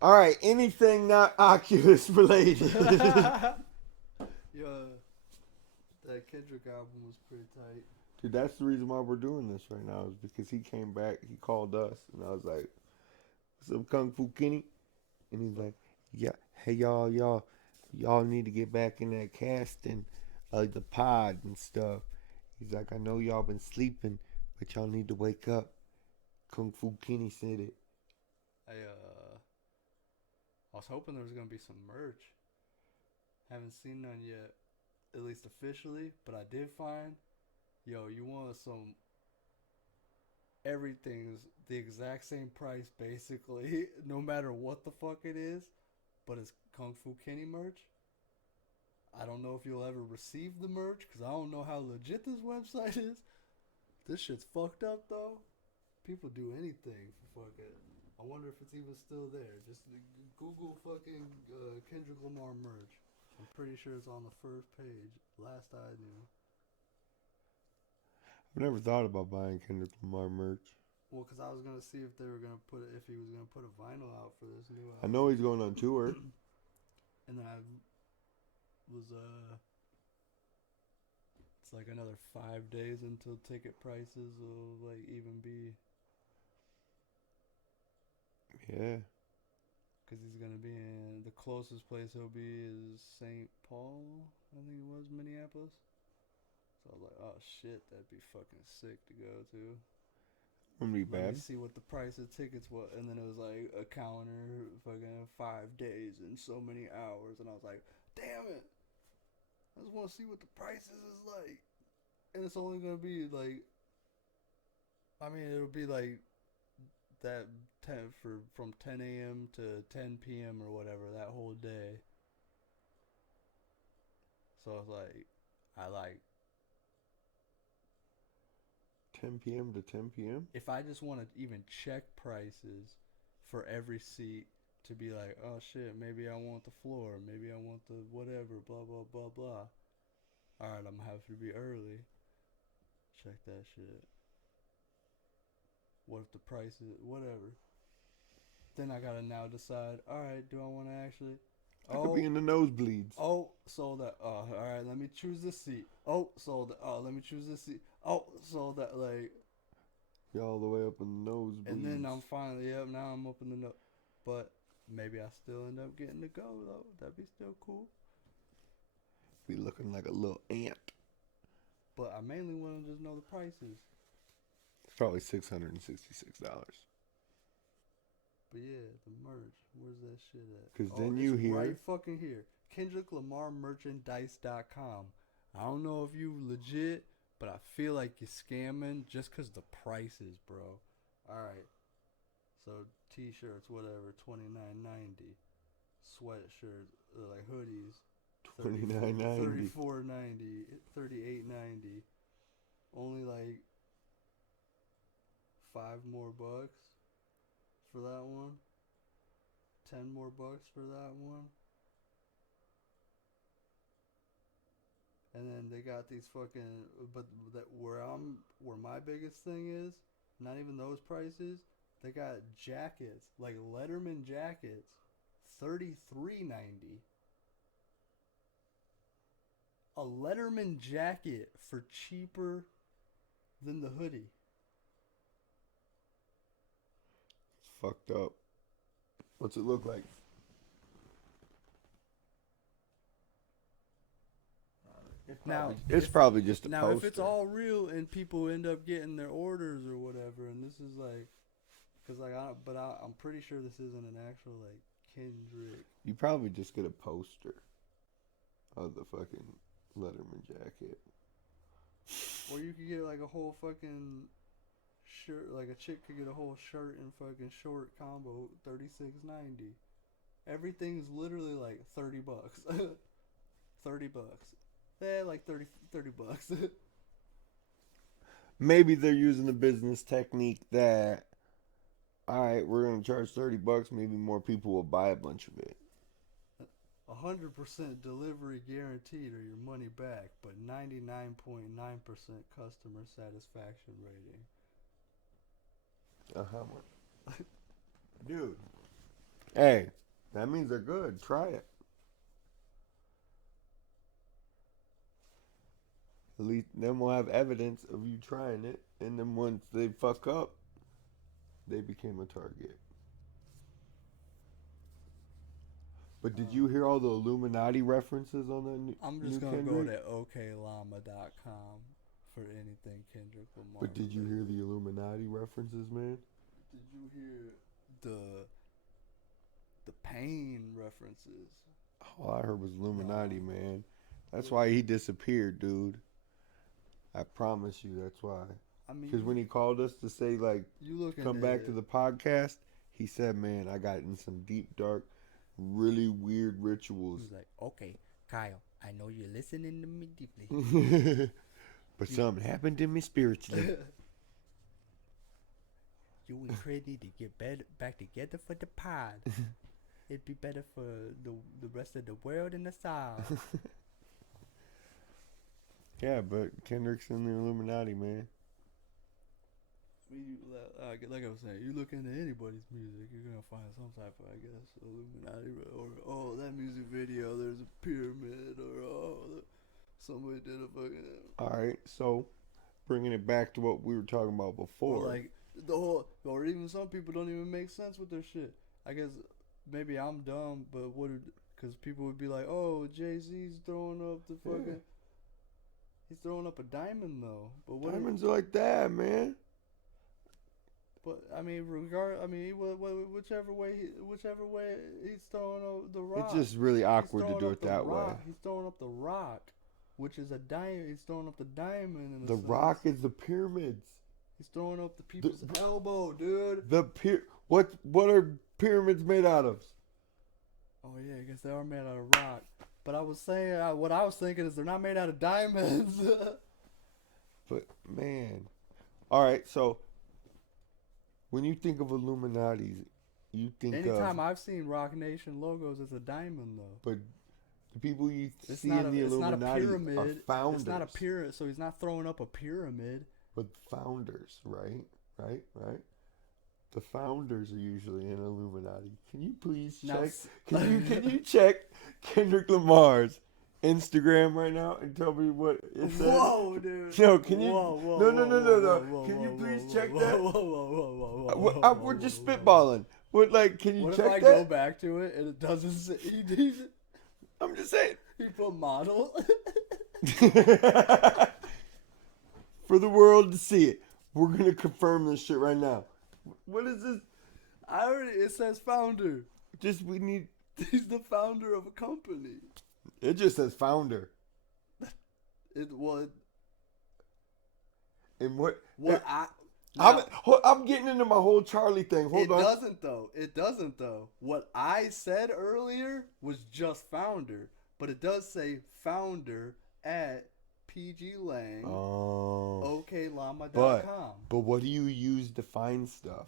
All right, anything not Oculus related. Yeah, that Kendrick album was pretty tight. Dude, that's the reason why we're doing this right now is because he came back, he called us, and I was like, "What's up, Kung Fu Kenny?" And he's But like, "Yeah, hey y'all need to get back in that casting, the pod and stuff." He's like, "I know y'all been sleeping, but y'all need to wake up." Kung Fu Kenny said it. I was hoping there was gonna be some merch. Haven't seen none yet, at least officially. But I did find, you want some everything's the exact same price basically, no matter what the fuck it is. But it's Kung Fu Kenny merch. I don't know if you'll ever receive the merch because I don't know how legit this website is. This shit's fucked up though. People do anything for fucking. I wonder if it's even still there. Just Google fucking Kendrick Lamar merch. I'm pretty sure it's on the first page. Last I knew. I've never thought about buying Kendrick Lamar merch. Well, because I was gonna see if they were gonna put it, if he was gonna put a vinyl out for this new I know he's album, going on tour. and then I was it's like another 5 days until ticket prices will like even be, Yeah. because he's gonna be in the closest place he'll be is St. Paul, I think it was Minneapolis. So I was like, oh shit, that'd be fucking sick to go to. Wouldn't be Let me bad. see what the price of tickets was, and then it was like a counter, fucking 5 days and so many hours, and I was like, damn it, I just want to see what the prices is like, and it's only gonna be like, I mean, it'll be like that 10 for from 10 a.m. to 10 p.m. or whatever that whole day. So I was like, I like 10 p.m. to 10 p.m. if I just want to even check prices for every seat to be like, oh shit, maybe I want the floor, maybe I want the whatever, blah blah blah blah. All right, I'm gonna have to be early. Check that shit. What if the price is whatever? Then I gotta now decide. All right, do I want to actually? I could be Oh, in the nosebleeds. oh, sold that. Oh, all right, let me choose this seat. Oh, sold that. Oh, let me choose this seat. Oh, sold that. Like, Be all the way up in the and then I'm nosebleeds. finally up. Now I'm up in the no. But maybe I still end up getting to go though. That'd be still cool. Be looking like a little ant. But I mainly want to just know the prices. It's probably $666. But yeah, the merch. Where's that shit at? Cause Oh, then it's you right hear, fucking here. KendrickLamarMerchandise.com. I don't know if you legit, but I feel like you're scamming just because the prices, bro. All right. So t-shirts, whatever, 29.90. Sweatshirts, like hoodies, 34, 29.90. 34.90, 38.90. Only like $5 more for that one. $10 more for that one. And then they got these fucking, but that where my biggest thing is, not even those prices. They got jackets, like Letterman jackets, 33.90. A Letterman jacket for cheaper than the hoodie. It's fucked up. What's it look like? Now, It's probably just a if it's poster. all real and people end up getting their orders or whatever, and this is like, cause like I'm pretty sure this isn't an actual like Kendrick. You probably just get a poster of the fucking Letterman jacket. Or you could get like a whole fucking shirt. Like a chick could get a whole shirt and fucking short combo, 36.90. Everything's literally like $30. $30. Yeah, like 30 bucks. Maybe they're using the business technique that, all right, we're gonna charge $30. Maybe more people will buy a bunch of it. 100% delivery guaranteed or your money back, but 99.9% customer satisfaction rating. Uh huh. Dude, Hey, that means they're good. Try it. At least then we'll have evidence of you trying it. And then once they fuck up, they became a target. But did you hear all the Illuminati references on that I'm new just gonna Kendrick? go to oklama.com for anything Kendrick Lamar. But did you hear the Illuminati references, man? Did you hear the pain references? All I heard was Illuminati, man. That's why he disappeared, dude. I promise you, that's why. I mean, Because when he called us to say, like, come back to the podcast, he said, man, I got in some deep, dark, really weird rituals. He was like, okay, Kyle, I know you're listening to me deeply. But something happened to me spiritually. You and Craig need to get back together for the pod. It'd be better for the rest of the world and the South. Yeah, but Kendrick's in the Illuminati, man. Like I was saying, you look into anybody's music, you're gonna find some type of, I guess, Illuminati, or that music video, there's a pyramid, or somebody did a fucking. All right, so bringing it back to what we were talking about before, Or like or even some people don't even make sense with their shit. I guess maybe I'm dumb, but because people would be like, oh, Jay-Z's throwing up the fucking. He's throwing up a diamond though, but what? Diamonds are like that, man. But I mean, whichever way he's throwing up the rock. It's just really awkward to do it that way. He's throwing up the rock, which is a diamond. He's throwing up the diamond. In the rock is the pyramids. He's throwing up the people's elbow, dude. What are pyramids made out of? Oh yeah, I guess they are made out of rock. But I was saying, what I was thinking is they're not made out of diamonds. But man, all right. So when you think of Illuminati, you think anytime I've seen Rock Nation logos, it's a diamond though. But the people you see in the Illuminati are founders. It's not a pyramid, so he's not throwing up a pyramid. But founders, right? The founders are usually in Illuminati. Can you please check? Can you check Kendrick Lamar's Instagram right now and tell me what it says? Whoa, dude. No, can you? No. Can you please check that? We're just spitballing. Can you check that? What if I go back to it and it doesn't say? I'm just saying. He put model. For the world to see it. We're gonna confirm this shit right now. What is this? It says founder. We need. He's the founder of a company. It just says founder. And I'm getting into my whole Charlie thing. Hold on. It doesn't though. What I said earlier was just founder, but it does say founder at PGLang. Oh. oklama.com. But what do you use to find stuff?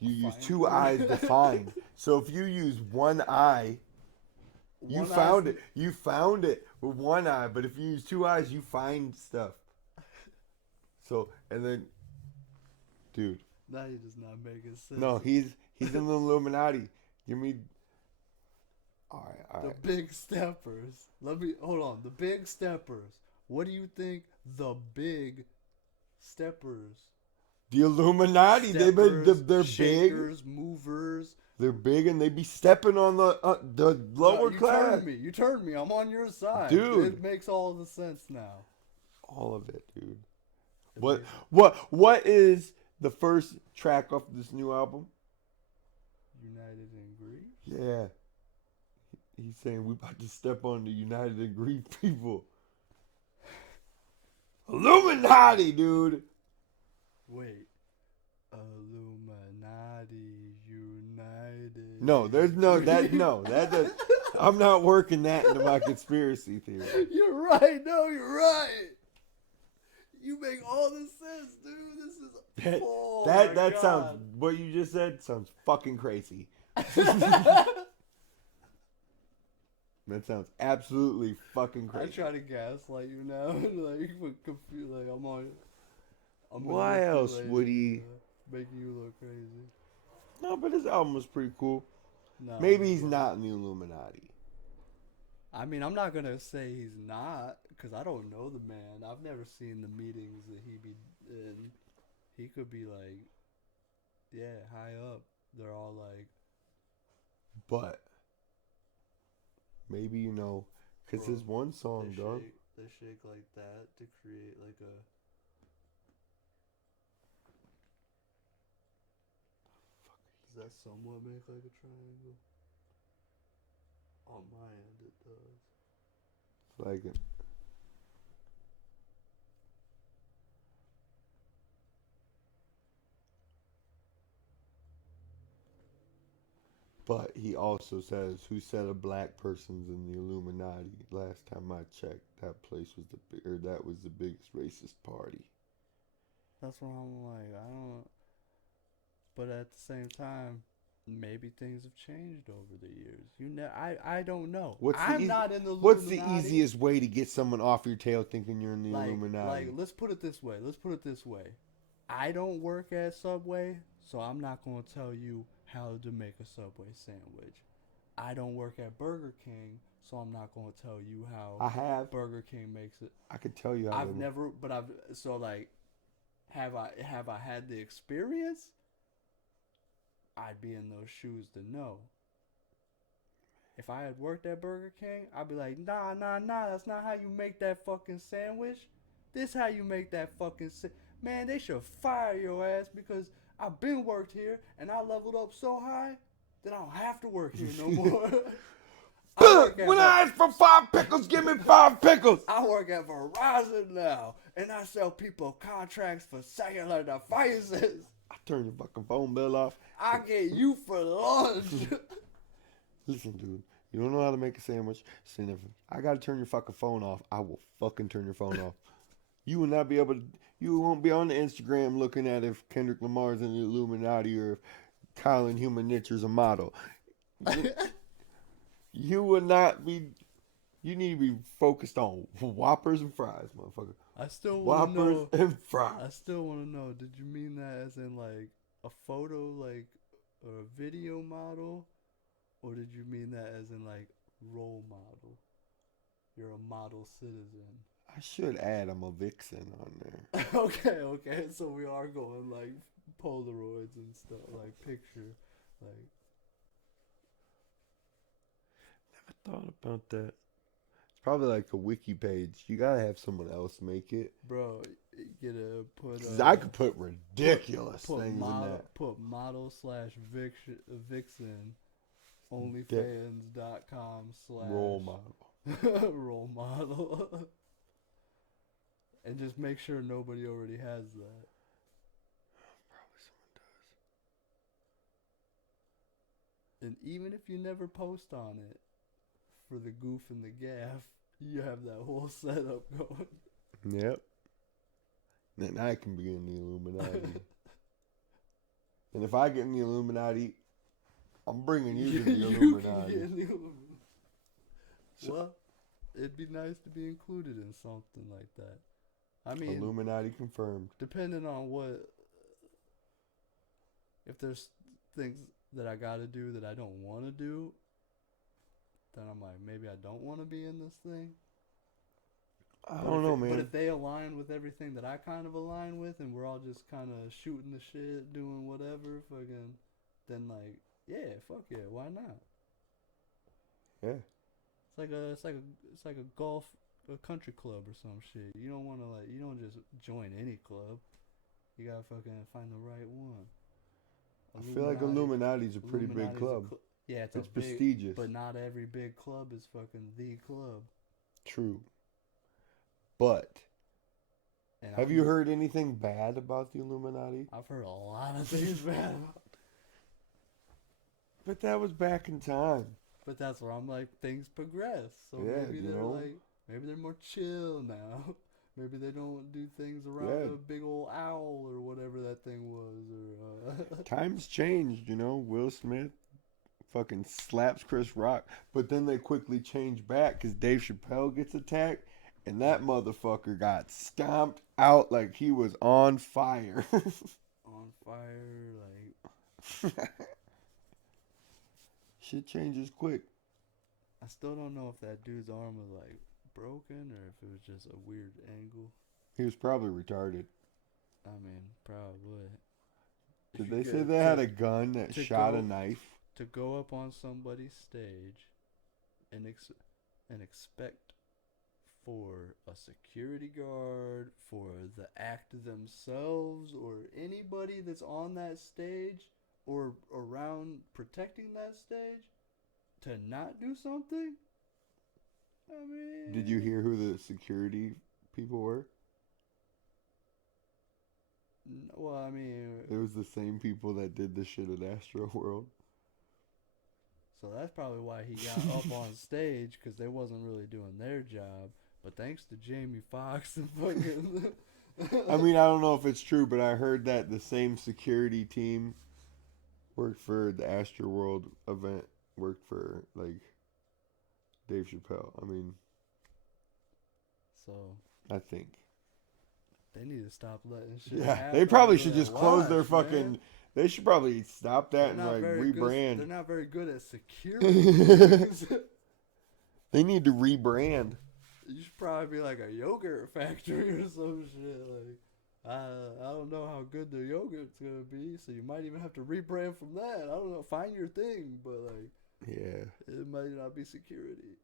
You use two eyes to find. So if you use one eye, you found it. You found it with one eye. But if you use two eyes, you find stuff. So, and then, dude. Now you're just not making sense. No, he's in the Illuminati. Give me. All right. The Big Steppers. Hold on. The Big Steppers. What do you think the Big Steppers? The Illuminati. They're shakers, big. Movers. They're big and they be stepping on the lower class. You turned me. I'm on your side. Dude. It makes all the sense now. All of it, dude. What is the first track off this new album? United in Grief? Yeah. He's saying we about to step on the United in Grief people. Illuminati, dude. Wait. Illuminati United. No, there's that I'm not working that into my conspiracy theory. You're right. No, you're right. You make all the sense, dude. This is that sounds, what you just said sounds fucking crazy. That sounds absolutely fucking crazy. I try to gaslight you now, confused. Like I'm why else would he making you look crazy? No, but his album was pretty cool. No, Maybe he's yeah. not in the Illuminati. I mean, I'm not gonna say he's not, cause I don't know the man. I've never seen the meetings that he be in. He could be like, yeah, high up. They're all like, But maybe, because bro, his one song, dog. they shake like that to create like a. Does that somewhat make like a triangle? On my end, it does. Like, but he also says, "Who said a black person's in the Illuminati?" Last time I checked, that place was that was the biggest racist party. That's why I'm like, I don't. But at the same time, maybe things have changed over the years. I don't know. I'm not in the What's the Illuminati. easiest way to get someone off your tail thinking you're in the Illuminati? Like, let's put it this way. I don't work at Subway, so I'm not going to tell you how to make a Subway sandwich. I don't work at Burger King, so I'm not going to tell you how I have. Burger King makes it. I could tell you how. I've never, but I've so like, have I had the experience? I'd be in those shoes to know. If I had worked at Burger King, I'd be like, nah, that's not how you make that fucking sandwich. This how you make that fucking man, they should fire your ass because I've been worked here and I leveled up so high that I don't have to work here no more. When I ask for 5 pickles, give me 5 pickles. I work at Verizon now, and I sell people contracts for cellular devices. I turn your fucking phone bill off. I get you for lunch. Listen, dude, you don't know how to make a sandwich. I gotta turn your fucking phone off. I will fucking turn your phone off. You will not be able to. You won't be on the Instagram looking at if Kendrick Lamar's in the Illuminati or if Kylan Human Nature's a model. You will not be. You need to be focused on Whoppers and fries, motherfucker. I still want to know. And fries. I still want to know. Did you mean that as in like a photo, like a video model, or did you mean that as in like role model? You're a model citizen. I should add I'm a vixen on there. Okay. So we are going like Polaroids and stuff, like picture, like. Never thought about that. It's probably like a wiki page. You gotta have someone else make it. Bro, you gotta put. 'Cause I could put ridiculous things in that. Put model / vixen. OnlyFans.com / role model. role model. And just make sure nobody already has that. Probably someone does. And even if you never post on it, for the goof and the gaff, you have that whole setup going. Yep. Then I can be in the Illuminati. And if I get in the Illuminati, I'm bringing you to the Illuminati. Well, it'd be nice to be included in something like that. I mean, Illuminati confirmed. Depending on what, if there's things that I gotta do that I don't want to do, then I'm like, maybe I don't want to be in this thing. I don't know, man. But if they align with everything that I kind of align with, and we're all just kind of shooting the shit, doing whatever, fucking, then like, yeah, fuck yeah, why not? Yeah. It's like a golf, a country club or some shit. You don't want to you don't just join any club. You gotta fucking find the right one. I feel like Illuminati's a pretty big club. Yeah, it's prestigious. But not every big club is fucking the club. True. But have you heard anything bad about the Illuminati? I've heard a lot of things bad about. But that was back in time. But that's where I'm like, things progress. So yeah, maybe they're more chill now. Maybe they don't do things around a big old owl or whatever that thing was. Or times changed, Will Smith fucking slaps Chris Rock, but then they quickly change back because Dave Chappelle gets attacked, and that motherfucker got stomped out like he was on fire. On fire, like Shit changes quick. I still don't know if that dude's arm was like broken or if it was just a weird angle. He was probably retarded. I mean, probably. If Did you they say get they had a gun that to shot a go knife? to go up on somebody's stage and expect for a security guard, for the act themselves, or anybody that's on that stage or around protecting that stage to not do something? I mean, Did you hear who the security people were? well, I mean, It was the same people that did the shit at Astro World. so that's probably why he got up on stage because they wasn't really doing their job. But thanks to Jamie Foxx and fucking. I mean, I don't know if it's true, but I heard that the same security team worked for the Astro World event, worked for, like, Dave Chappelle. I mean, So I think. they need to stop letting shit Yeah, happen. they probably under should their just close their watch, fucking. man. They should probably stop that They're and, not like, very good. rebrand. They're not very good at security. They need to rebrand. You should probably be like a yogurt factory or some shit. Like, I don't know how good the yogurt's gonna be, so you might even have to rebrand from that. I don't know. Find your thing, but like, Yeah, it might not be security.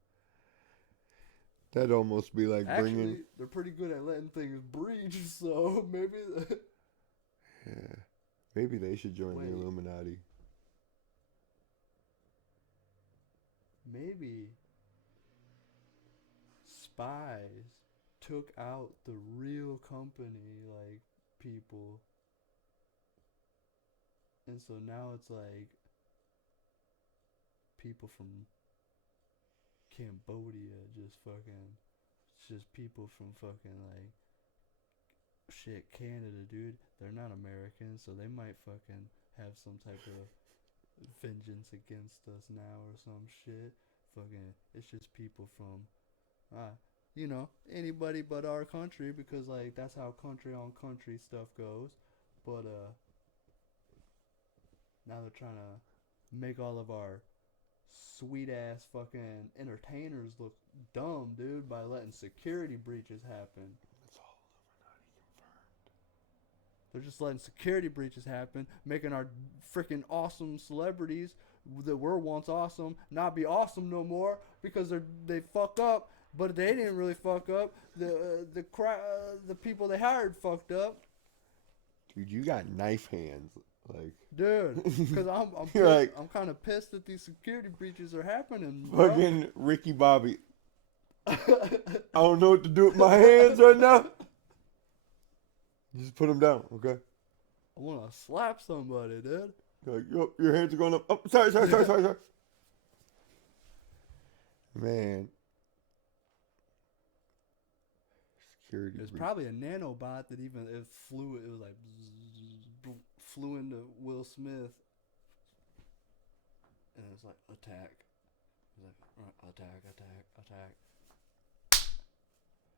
that'd almost be like Actually, bringing. they're pretty good at letting things breach, so maybe. Yeah, maybe they should join Wait. the Illuminati. Maybe spies took out the real company, like, people. And so now it's like people from Cambodia just fucking. It's just people from fucking, like, shit, Canada, dude. They're not Americans, so they might fucking have some type of vengeance against us now or some shit. Fucking, it's just people from, anybody but our country because, like, that's how country on country stuff goes. But, now they're trying to make all of our sweet ass fucking entertainers look dumb, dude, by letting security breaches happen. It's all Illuminati confirmed. They're just letting security breaches happen, making our freaking awesome celebrities that were once awesome not be awesome no more because they fuck up, but they didn't really fuck up. The people they hired fucked up. Dude, you got knife hands, like. Dude, because I'm You're like, I'm kind of pissed that these security breaches are happening, bro. fucking Ricky Bobby. I don't know what to do with my hands right now. Just put them down, okay? I want to slap somebody, dude. Like, yo, your hands are going up. Oh, sorry. Man. Security. There's probably a nanobot that even it flew. It was like flew into Will Smith, and it was like attack. It was like attack,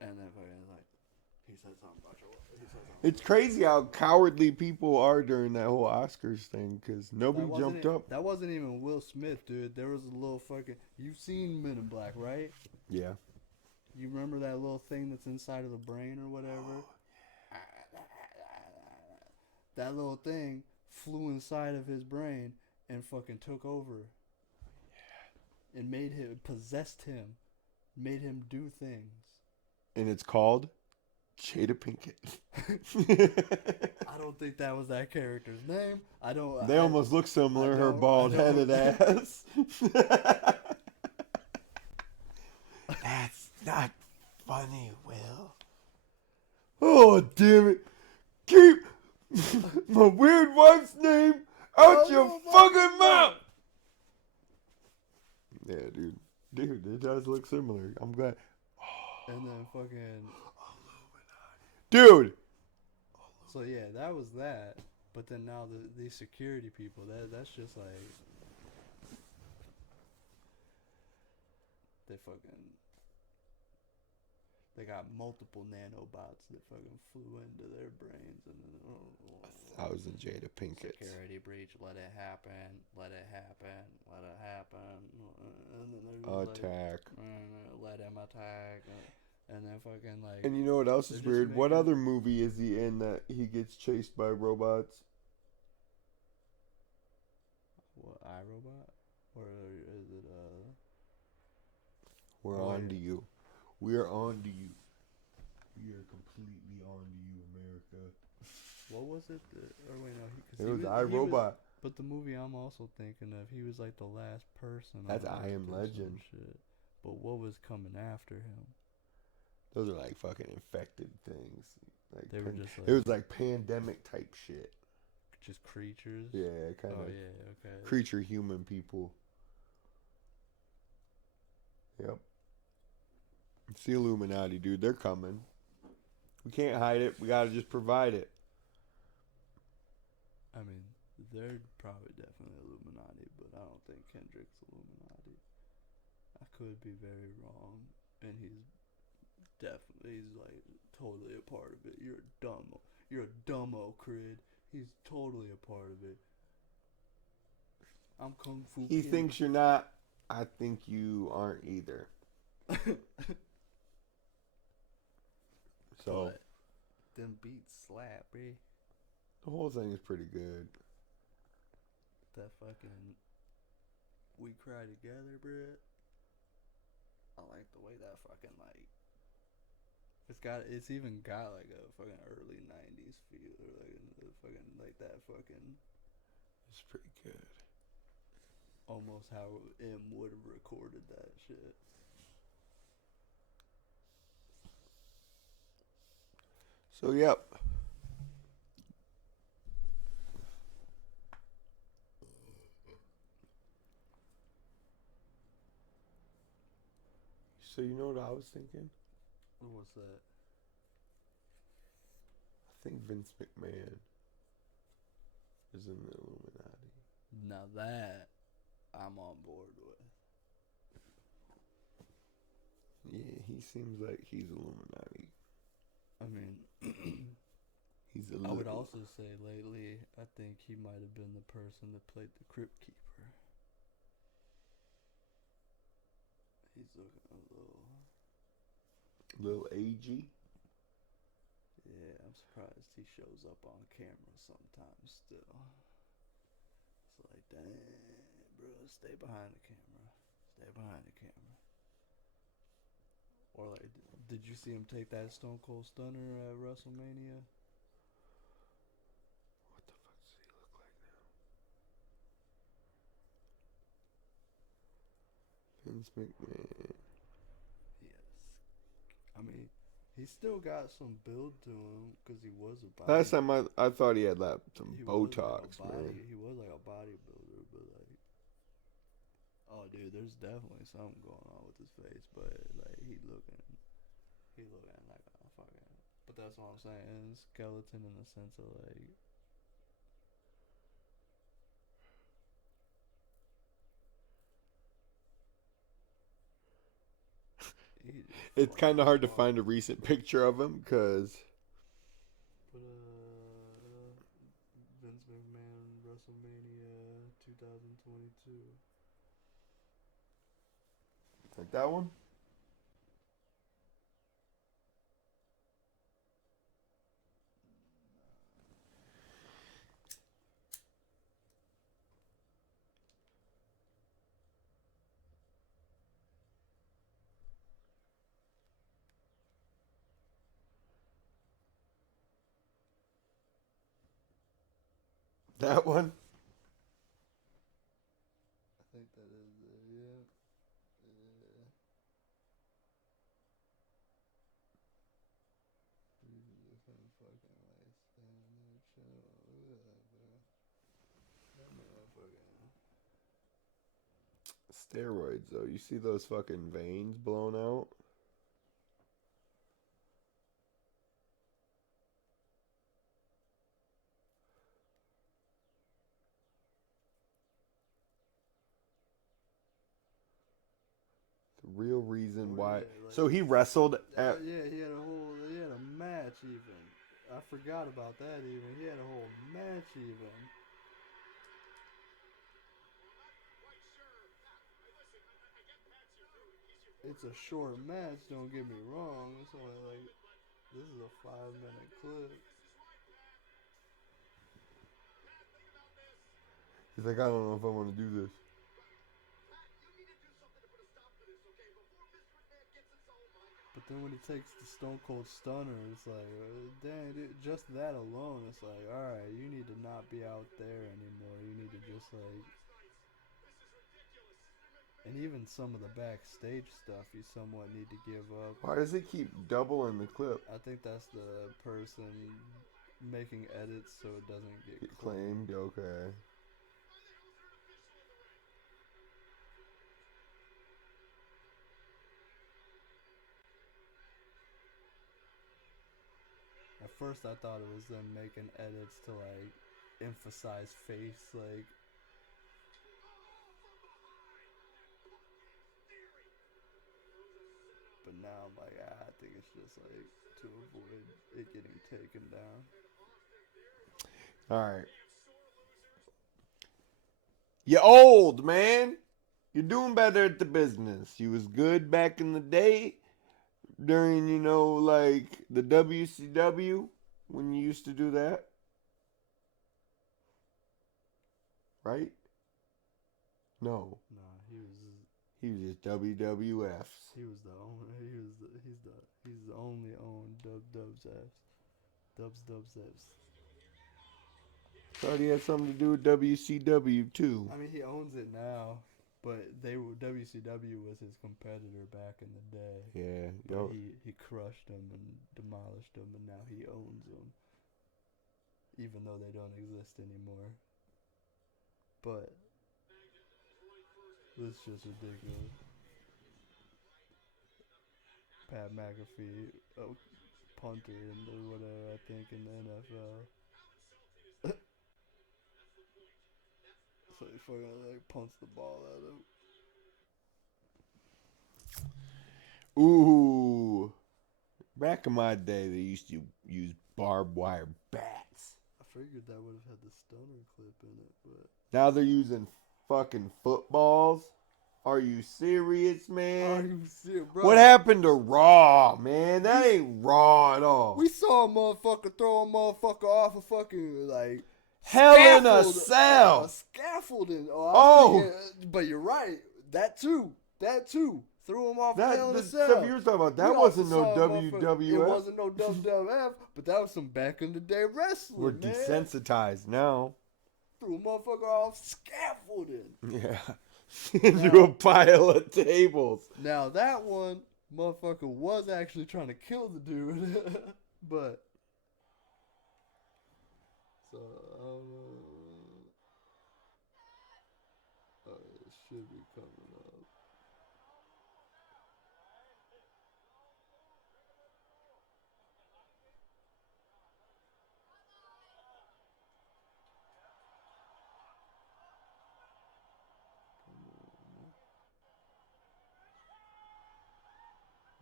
and then fucking like he said something about your. It's crazy how cowardly people are during that whole Oscars thing because nobody jumped up. That wasn't even Will Smith, dude. There was a little fucking. You've seen Men in Black, right? Yeah. You remember that little thing that's inside of the brain or whatever? Oh, yeah. That little thing flew inside of his brain and fucking took over. Yeah. And possessed him, made him do things. And it's called Jada Pinkett. I don't think that was that character's name. They almost look similar, her bald-headed ass. That's not funny, Will. Oh, damn it. Keep my weird wife's name out your fucking mouth. Yeah, dude. Dude, it does look similar. I'm glad. And then fucking... Dude. So, yeah, that was that. But then now these security people, that's just like... They got multiple nanobots that fucking flew into their brains and then 1,000 Jada Pinkett's. Security breach. Let it happen. Let it happen. Let it happen. And then they're just Attack. let him attack. And then fucking like. And you know what else is they're just weird? What making- other movie is he in that he gets chased by robots? What, iRobot? Or is it We're Oh, on yeah. to you. We are on to you. We are completely on to you, America. what was it? Or wait, no, It he was he iRobot. But the movie I'm also thinking of, he was like the last person. That's on I Earth Am or some Legend. Shit. But what was coming after him? Those are like fucking infected things. Like They were just it was like pandemic type shit. just creatures. Yeah, kind of Oh yeah, okay. creature human people. Yep. It's the Illuminati, dude. They're coming. We can't hide it. We gotta just provide it. I mean, they're probably definitely Illuminati, but I don't think Kendrick's Illuminati. I could be very wrong, and he's like totally a part of it. You're a dumbo, Crid. He's totally a part of it. I'm Kung Fu He Kid. thinks you're not. I think you aren't either. So But them beats slap, bruh. the whole thing is pretty good. That fucking We Cry Together, bruh. I like the way that fucking like it's even got like a fucking early 90s feel, or like fucking like that fucking It's pretty good. almost how M would have recorded that shit. So yep. So you know what I was thinking? What's that? I think Vince McMahon is in the Illuminati. Now that I'm on board with. Yeah, he seems like he's Illuminati. I mean, He's I would also say lately, I think he might have been the person that played the Crypt Keeper. He's looking a little agey. Yeah, I'm surprised he shows up on camera sometimes still. It's like, dang, bro, stay behind the camera. Stay behind the camera. Or like, did you see him take that Stone Cold Stunner at WrestleMania? What the fuck does he look like now? Vince McMahon. Yes. I mean, he still got some build to him because he was a body. Last time I thought he had like some he Botox, was like man. He was like a bodybuilder, but like, oh dude, there's definitely something going on with his face, but like he looking like a fucking. But that's what I'm saying. Skeleton in the sense of like. It's kind of hard to find a recent picture of him because. But Vince McMahon WrestleMania 2022. Like that one? That one? I think that is yeah. Steroids, though. You see those fucking veins blown out? The real reason why. Yeah, like, so he wrestled at. yeah, he had a match even. I forgot about that even. He had a whole match even. It's a short match, don't get me wrong. It's only like, this is a 5-minute clip. He's like, I don't know if I want to do this. But then when he takes the Stone Cold Stunner, it's like, dang, dude, just that alone, it's like, alright, you need to not be out there anymore. You need to just like, and even some of the backstage stuff you somewhat need to give up. Why does it keep doubling the clip? I think that's the person making edits so it doesn't get Claimed, okay. At first I thought it was them making edits to like emphasize face, like, but now I'm like, I think it's just like to avoid it getting taken down. Alright. You're old, man. You're doing better at the business. You was good back in the day during, you know, like the WCW when you used to do that. Right? No. Nah, He was just WWFs. he was the only he's the only owned Dubs Fs. Thought he had something to do with WCW too. I mean, he owns it now, but WCW was his competitor back in the day. Yeah, But he crushed them and demolished them, and now he owns them, even though they don't exist anymore. But this is just ridiculous. Pat McAfee, a punter in the whatever, I think, in the NFL. So he fucking like punts the ball at him. Ooh. Back in my day, they used to use barbed wire bats. I figured that would have had the stunner clip in it, but Now they're using fucking footballs. Are you serious, man? are you serious, bro? What happened to Raw, man? That ain't Raw at all. We saw a motherfucker throw a motherfucker off a fucking like Hell in a cell. Scaffolding. Oh. But you're right. That too. Threw him off That hell in a the cell. stuff you were talking about, that We wasn't no also saw a motherfucker- WWF. It wasn't no WWF, but that was some back in the day wrestling. We're man. desensitized now. Threw a motherfucker off scaffolding. Yeah. Into a pile of tables. Now that one, motherfucker was actually trying to kill the dude, but so it should be coming up.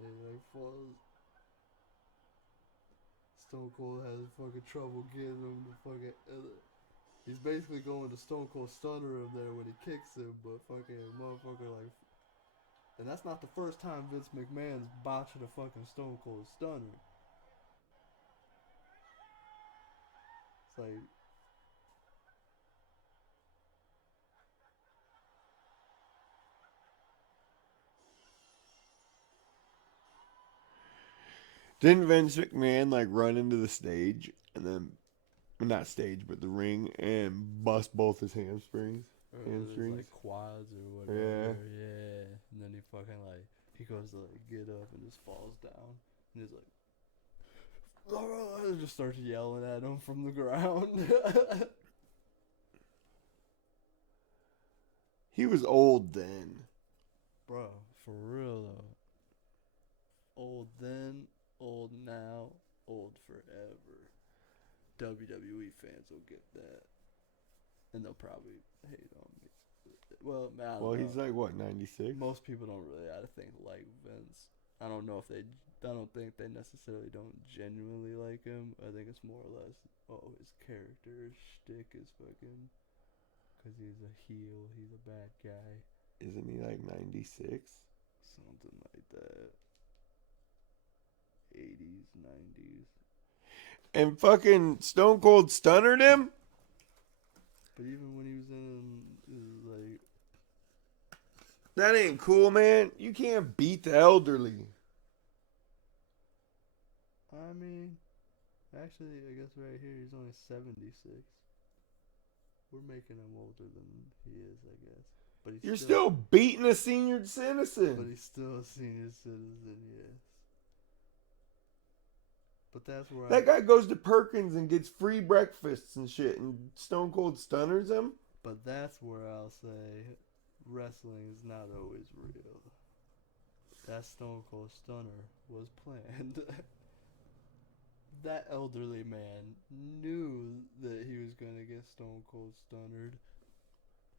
Yeah, like falls. Stone Cold has fucking trouble getting him to fucking. He's basically going to Stone Cold Stunner him there when he kicks him, but fucking motherfucker like. And that's not the first time Vince McMahon's botching a fucking Stone Cold Stunner. It's like. Didn't Vince McMahon like run into the stage and then, not stage, but the ring and bust both his hamstrings? Hamstrings? Like quads or whatever. Yeah. And then he fucking like, he goes to like get up and just falls down. And he's like, just starts yelling at him from the ground. He was old then. Bro, for real though. Old then, old now, old forever. WWE fans will get that. And they'll probably hate on me. Well, I don't know. He's like, what, 96? Most people don't really, I think, like Vince. I don't know if they I don't think they necessarily don't genuinely like him. I think it's more or less, oh, his character, his shtick is fucking, because he's a heel, he's a bad guy. Isn't he like 96? Something like that. 80s, 90s. And fucking Stone Cold stunnered him? But even when he was in, it was like, That ain't cool, man. You can't beat the elderly. I mean, actually, I guess right here he's only 76. We're making him older than he is, I guess. But he's You're still beating a senior citizen. But he's still a senior citizen, yes. But that's where That guy goes to Perkins and gets free breakfasts and shit, and Stone Cold stunners him. But that's where I'll say wrestling is not always real. That Stone Cold Stunner was planned. That elderly man knew that he was going to get Stone Cold Stunnered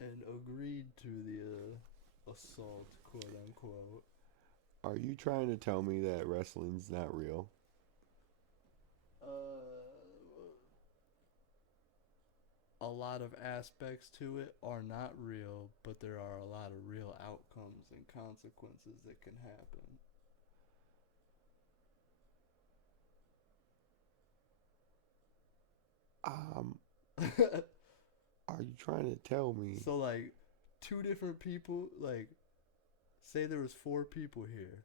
and agreed to the assault, quote unquote. Are you trying to tell me that wrestling's not real? A lot of aspects to it are not real, but there are a lot of real outcomes and consequences that can happen. Are you trying to tell me? So, like, two different people, like, say there was 4 people here.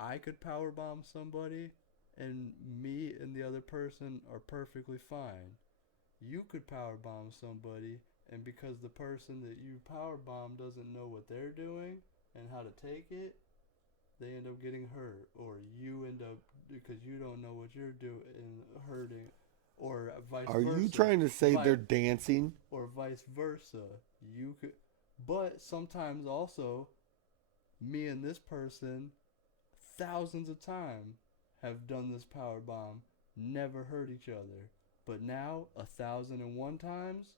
I could powerbomb somebody, and me and the other person are perfectly fine. You could powerbomb somebody, and because the person that you powerbomb doesn't know what they're doing and how to take it, they end up getting hurt. Or you end up, because you don't know what you're doing, hurting. Or vice versa. Are you trying to say they're dancing? Or vice versa. You could, but sometimes also, me and this person, thousands of times, have done this power bomb, never hurt each other. But now, 1,001 times,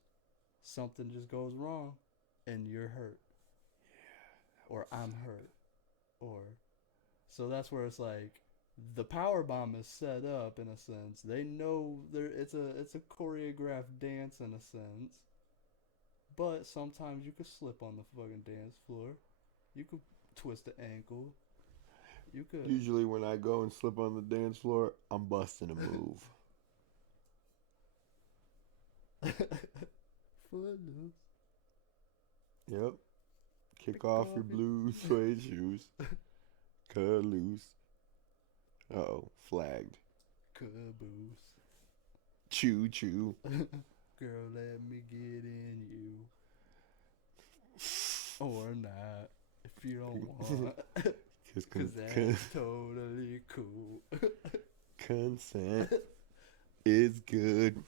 something just goes wrong, and you're hurt. Yeah. Or I'm hurt. Or, so that's where it's like, the power bomb is set up in a sense. They know it's a choreographed dance in a sense. But sometimes you could slip on the fucking dance floor. You could twist an ankle. You could. Usually when I go and slip on the dance floor, I'm busting a move. Footloose. Yep. Kick off your blue suede shoes. Cut loose. Uh-oh. Flagged. Caboose. Choo choo. Girl, let me get in you. Or not. If you don't want. Cause that's totally cool. Consent is good.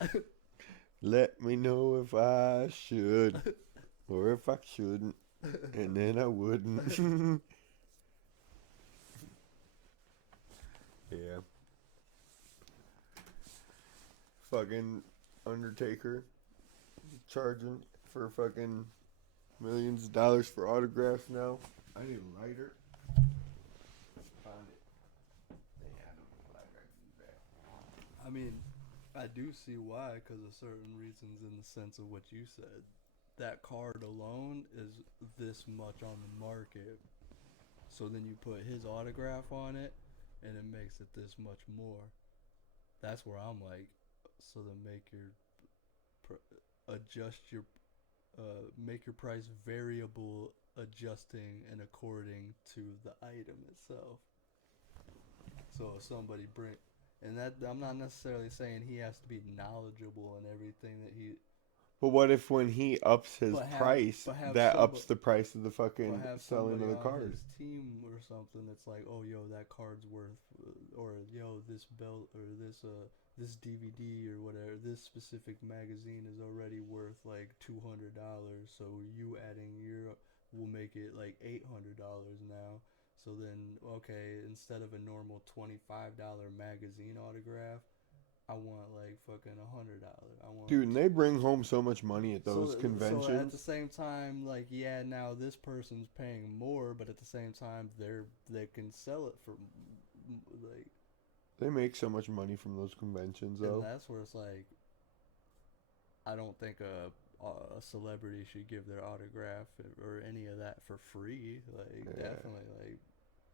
Let me know if I should. Or if I shouldn't. And then I wouldn't. Yeah. Fucking Undertaker charging for fucking millions of dollars for autographs now. I need a lighter. Found it. Yeah, I don't need a lighter. I can do that. I mean, I do see why, because of certain reasons in the sense of what you said. That card alone is this much on the market. So then you put his autograph on it, and it makes it this much more. That's where I'm like, so then make your price variable, adjusting and according to the item itself. So if somebody and that, I'm not necessarily saying he has to be knowledgeable in everything that he. But what if when he ups his price, that ups the price of the fucking selling of the cards? His team or something that's like, oh, yo, that card's worth, or yo, this belt or this DVD or whatever, this specific magazine is already worth like $200. So you adding will make it like $800 now. So then, okay, instead of a normal $25 magazine autograph, I want like fucking $100. Dude, and they bring home so much money at those conventions. So at the same time, like, yeah, now this person's paying more, but at the same time, they can sell it for like, They make so much money from those conventions, and though. that's where it's like, I don't think a celebrity should give their autograph or any of that for free. Like, Yeah. definitely, like,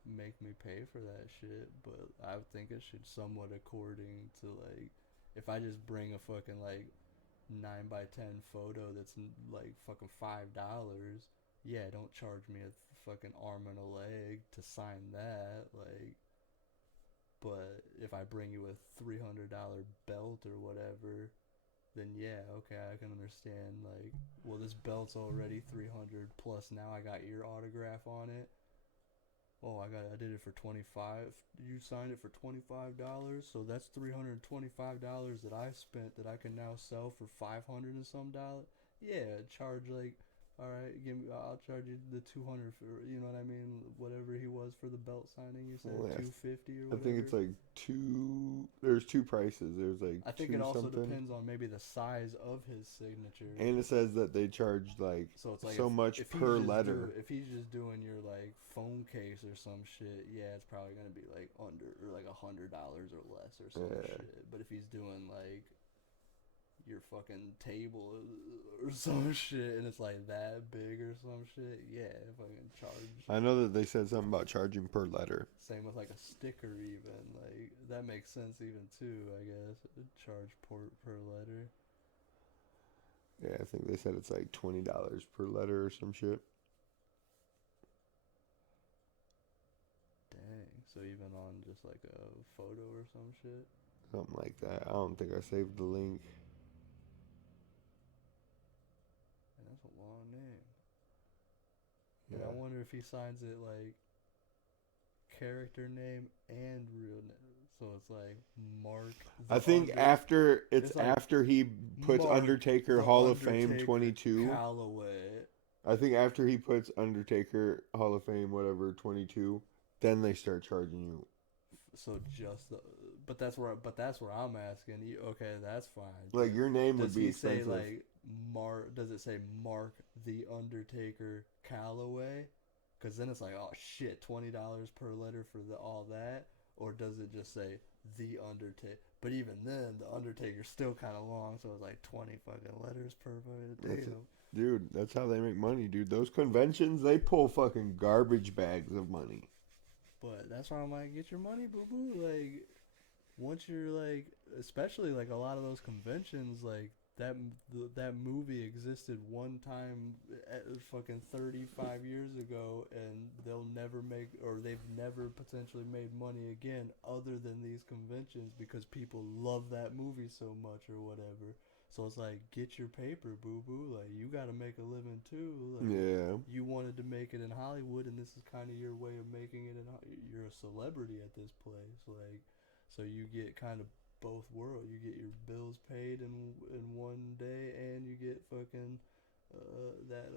make me pay for that shit. But I think it should somewhat according to, like, if I just bring a fucking, like, 9 by 10 photo that's like fucking $5, yeah, don't charge me a fucking arm and a leg to sign that. Like, but if I bring you a $300 belt or whatever, then yeah, okay, I can understand. Like, well, this belt's already 300 plus. Now I got your autograph on it. Oh, I did it for 25. You signed it for $25, so that's $325 that I spent that I can now sell for 500 and some dollars. Yeah, charge like, all right, I'll charge you the 200 for, you know what I mean, whatever he was for the belt signing. You said Well, yeah, 250 or I whatever. think it's like two. There's two prices. There's like I think two it also something. depends on maybe the size of his signature. And it says that they charge like So it's like so much per letter. If he's just doing your like phone case or some shit, yeah, it's probably gonna be like under or like $100 or less or some shit. But if he's doing like your fucking table or some shit and it's like that big or some shit, yeah, fucking charge. I know that they said something about charging per letter. Same with like a sticker even, like that makes sense even too, I guess. Charge per letter. Yeah, I think they said it's like $20 per letter or some shit. Dang. So even on just like a photo or some shit? Something like that. I don't think I saved the link. And that's a long name. Yeah. And I wonder if he signs it like character name and real name. So it's like Mark. I think after it's like after he puts Mark Undertaker the Hall of Undertaker Fame 22. Calloway. I think after he puts Undertaker Hall of Fame whatever 22, then they start charging you. So just the, but that's where I'm asking you. Okay, that's fine. Like your name would Does be he expensive. say like Mark? Does it say Mark the Undertaker Calloway? Because then it's like, oh shit, $20 per letter for all that, or does it just say the Undertaker? But even then, the Undertaker's still kind of long, so it's like 20 fucking letters per fucking. Dude, that's how they make money, dude. Those conventions, they pull fucking garbage bags of money. But that's why I'm like, get your money, boo boo. Like, once you're like, especially like a lot of those conventions, like that movie existed one time, fucking 35 years ago, and they'll never make, or they've never potentially made money again, other than these conventions, because people love that movie so much or whatever. So it's like, get your paper, boo boo. Like, you got to make a living too. Like, Yeah. you wanted to make it in Hollywood, and this is kind of your way of making it. You're a celebrity at this place, like, so you get kind of both worlds. You get your bills paid in one day, and you get fucking that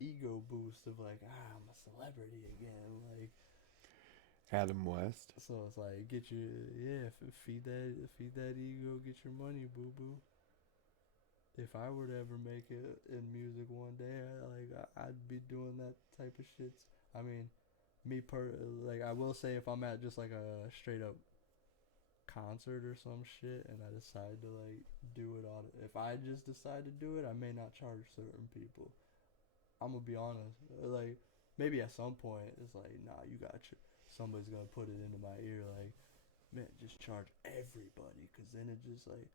ego boost of like, I'm a celebrity again, like. Adam West. So it's like, get your feed that ego, get your money, boo boo. If I were to ever make it in music one day, I'd be doing that type of shit. I mean, like, I will say, if I'm at just like a straight up concert or some shit and I decide to like do it on, if I just decide to do it, I may not charge certain people. I'm gonna be honest, like, maybe at some point it's like, nah, you got your, somebody's gonna put it into my ear like, man, just charge everybody, because then it just like,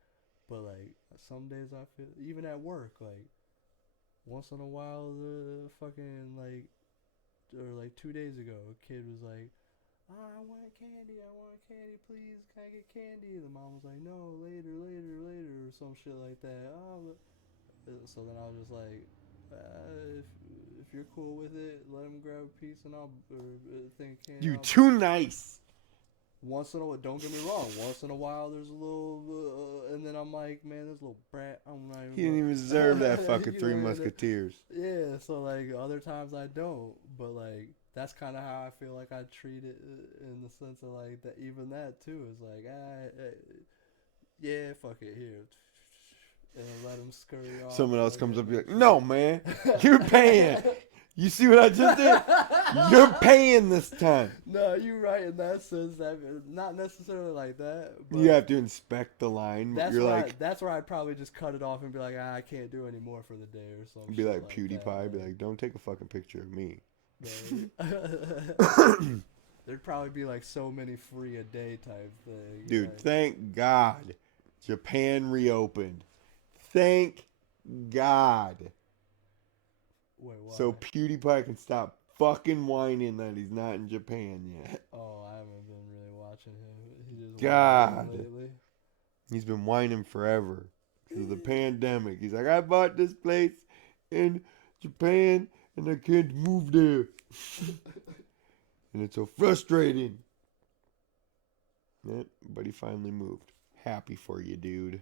but like some days I feel, even at work, like once in a while, the fucking like, or like 2 days ago, a kid was like, I want candy, please, can I get candy? The mom was like, no, later, or some shit like that. So then I was just like, if you're cool with it, let him grab a piece and I'll, or thing of candy. You too nice. Once in a while, don't get me wrong, once in a while there's a little, and then I'm like, man, this little brat, I'm not even. He didn't even deserve that fucking Three Musketeers. Yeah, so like other times I don't, but like that's kind of how I feel like I treat it, in the sense of like that. Even that too is like, yeah, fuck it, here, and let him scurry off. Someone else comes up and be like, no, man, you're paying. You see what I just did? You're paying this time. No, you're right in that sense. That not necessarily like that, but You have to inspect the line. that's You're where like, that's where I'd probably just cut it off and be like, I can't do any more for the day or something. be like that. PewDiePie. Be like, don't take a fucking picture of me. There'd probably be like so many free a day type thing. Dude, like, thank God Japan reopened. Thank God. wait, why? So PewDiePie can stop fucking whining that he's not in Japan yet. Oh, I haven't been really watching him. He just God. lately. He's been whining forever. Because of the pandemic. He's like, I bought this place in Japan and I can't move there. And it's so frustrating. Yeah, but he finally moved. Happy for you, dude.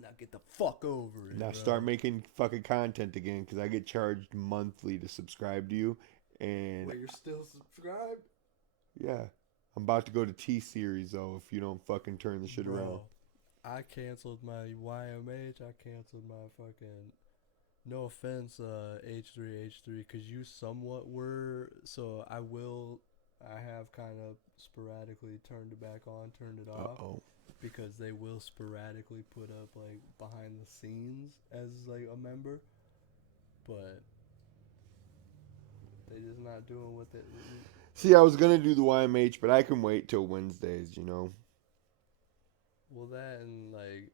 Now get the fuck over it. Now bro. start making fucking content again because I get charged monthly to subscribe to you. And Wait, you're still subscribed? yeah, I'm about to go to T-Series though if you don't fucking turn the shit Bro, around. I canceled my YMH. I canceled my fucking. No offense, H3H3, because you somewhat were. So I will. I have kind of sporadically turned it back on, turned it off. Uh-oh. Because they will sporadically put up like behind the scenes as like a member, but they just not doing what they. See, I was gonna do the YMH, but I can wait till Wednesdays, you know. Well, that and like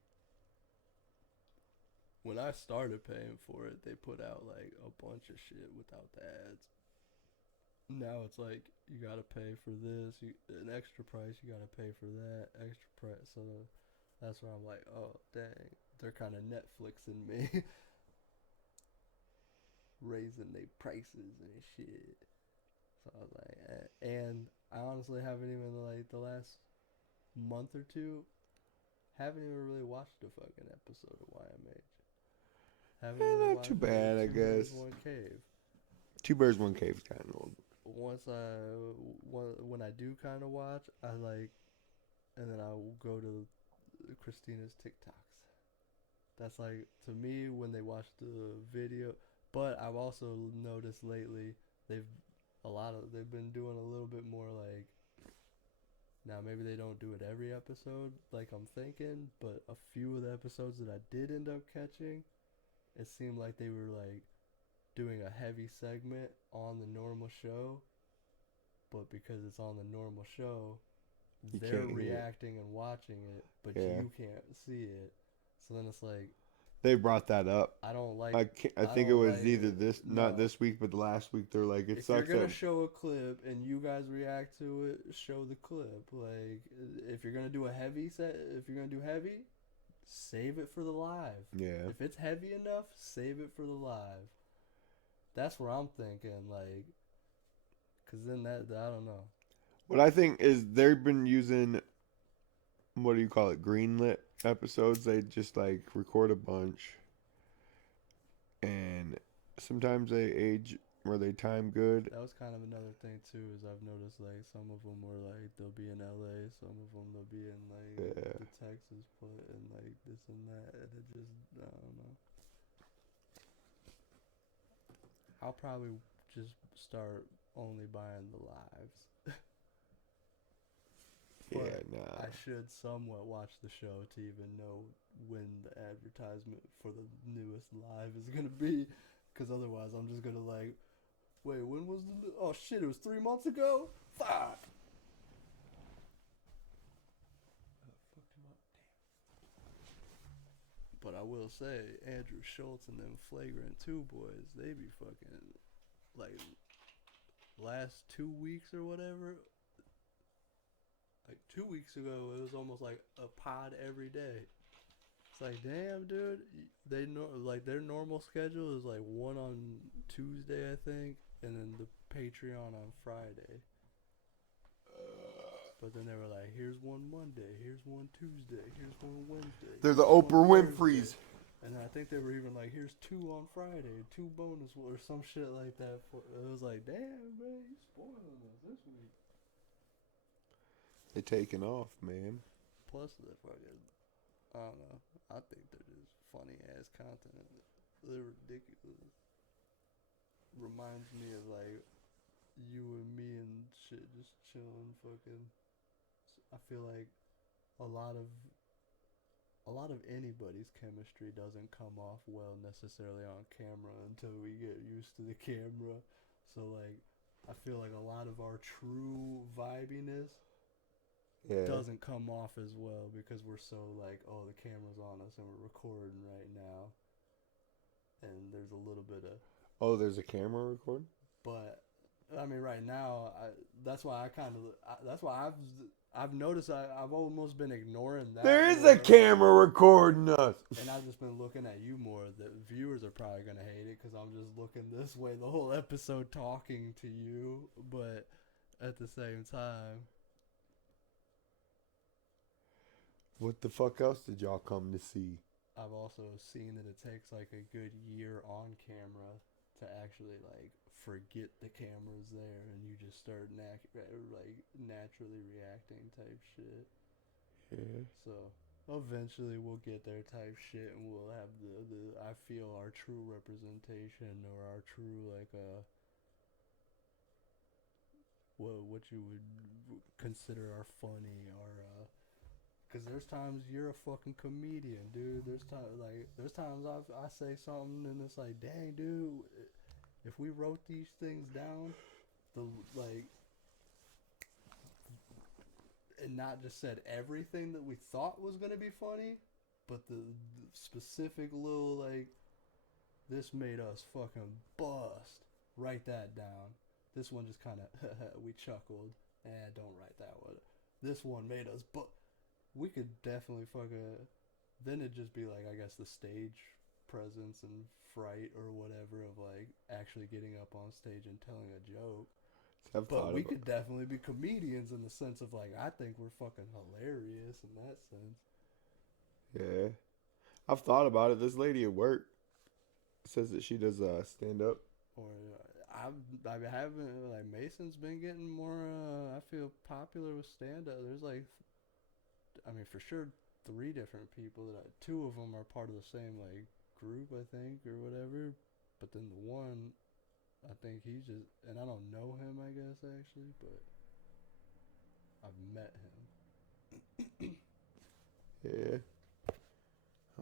when I started paying for it, they put out like a bunch of shit without the ads. Now it's like you gotta pay for this, an extra price. You gotta pay for that extra price. So that's where I'm like, oh dang, they're kind of Netflixing me, raising their prices and shit. So I was like, and I honestly haven't even like the last month or two, haven't even really watched a fucking episode of YMH. Haven't really Not watched too bad, I Two Birds, guess. One Cave. Two Birds, One Cave kind of old. When I do kind of watch, I like, and then I'll go to Christina's TikToks. That's like to me when they watch the video. But I've also noticed lately they've been doing a little bit more like. Now maybe they don't do it every episode like I'm thinking, but a few of the episodes that I did end up catching, it seemed like they were like doing a heavy segment on the normal show, but because it's on the normal show, they're reacting and watching it, but you can't see it. So then it's like they brought that up. I don't like. I think it was either not this week, but the last week. They're like, it if sucks. You're gonna show a clip and you guys react to it, show the clip. Like if you're gonna do a heavy set, if you're gonna do heavy, save it for the live. Yeah. If it's heavy enough, save it for the live. That's what I'm thinking, like, cause then that I don't know. What I think is they've been using, what do you call it, greenlit episodes. They just like record a bunch, and sometimes they age where they time good. That was kind of another thing too, is I've noticed like some of them were like they'll be in LA, some of them they'll be in like the Texas put and like this and that, and it just I don't know. I'll probably just start only buying the lives. Yeah, nah. I should somewhat watch the show to even know when the advertisement for the newest live is gonna be, because otherwise I'm just gonna like, wait, when was the? Oh shit, it was 3 months ago. Fuck. But I will say, Andrew Schultz and them Flagrant 2 boys, they be fucking, like, last 2 weeks or whatever, like 2 weeks ago, it was almost like a pod every day. It's like, damn, dude, they know, like, their normal schedule is like one on Tuesday, I think, and then the Patreon on Friday. But then they were like, here's one Monday, here's one Tuesday, here's one Wednesday. They're the Oprah Winfreys. And I think they were even like, here's 2 on Friday, 2 bonus or some shit like that. It was like, damn, man, you spoiling us this week. They taking off, man. Plus, they're fucking, I don't know. I think they're just funny ass content. They're ridiculous. reminds me of like you and me and shit just chilling, fucking. I feel like a lot of a lot of anybody's chemistry doesn't come off well necessarily on camera until we get used to the camera. So like I feel like a lot of our true vibiness Yeah. doesn't come off as well because we're so like, oh, the camera's on us and we're recording right now, and there's a little bit of, Oh, there's a camera recording? but I mean, right now, that's why I kind of, that's why I've noticed I've almost been ignoring that There is a more, camera recording us. and I've just been looking at you more. The viewers are probably gonna hate it because I'm just looking this way the whole episode talking to you, but at the same time, What the fuck else did y'all come to see? I've also seen that it takes like a good year on camera to actually like forget the camera's there and you just start like naturally reacting type shit. Yeah. So eventually we'll get there type shit and we'll have the I feel our true representation or our true like what you would consider our funny or cause there's times you're a fucking comedian, dude. There's times I say something and it's like, dang, dude, if we wrote these things down, the like, and not just said everything that we thought was gonna be funny, but the specific little like, this made us fucking bust. Write that down. This one just kind of we chuckled. Don't write that one. This one made us bust. We could definitely fucking. Then it'd just be like, I guess, the stage presence and fright or whatever of like actually getting up on stage and telling a joke. I've But thought we about. could definitely be comedians in the sense of like, I think we're fucking hilarious in that sense. Yeah. I've thought about it. This lady at work says that she does stand up. Or I haven't like Mason's been getting more. I feel popular with stand up. There's like, I mean, for sure, three different people two of them are part of the same like group, I think, or whatever. But then the one, I think he's just, and I don't know him, I guess actually, but I've met him. Yeah.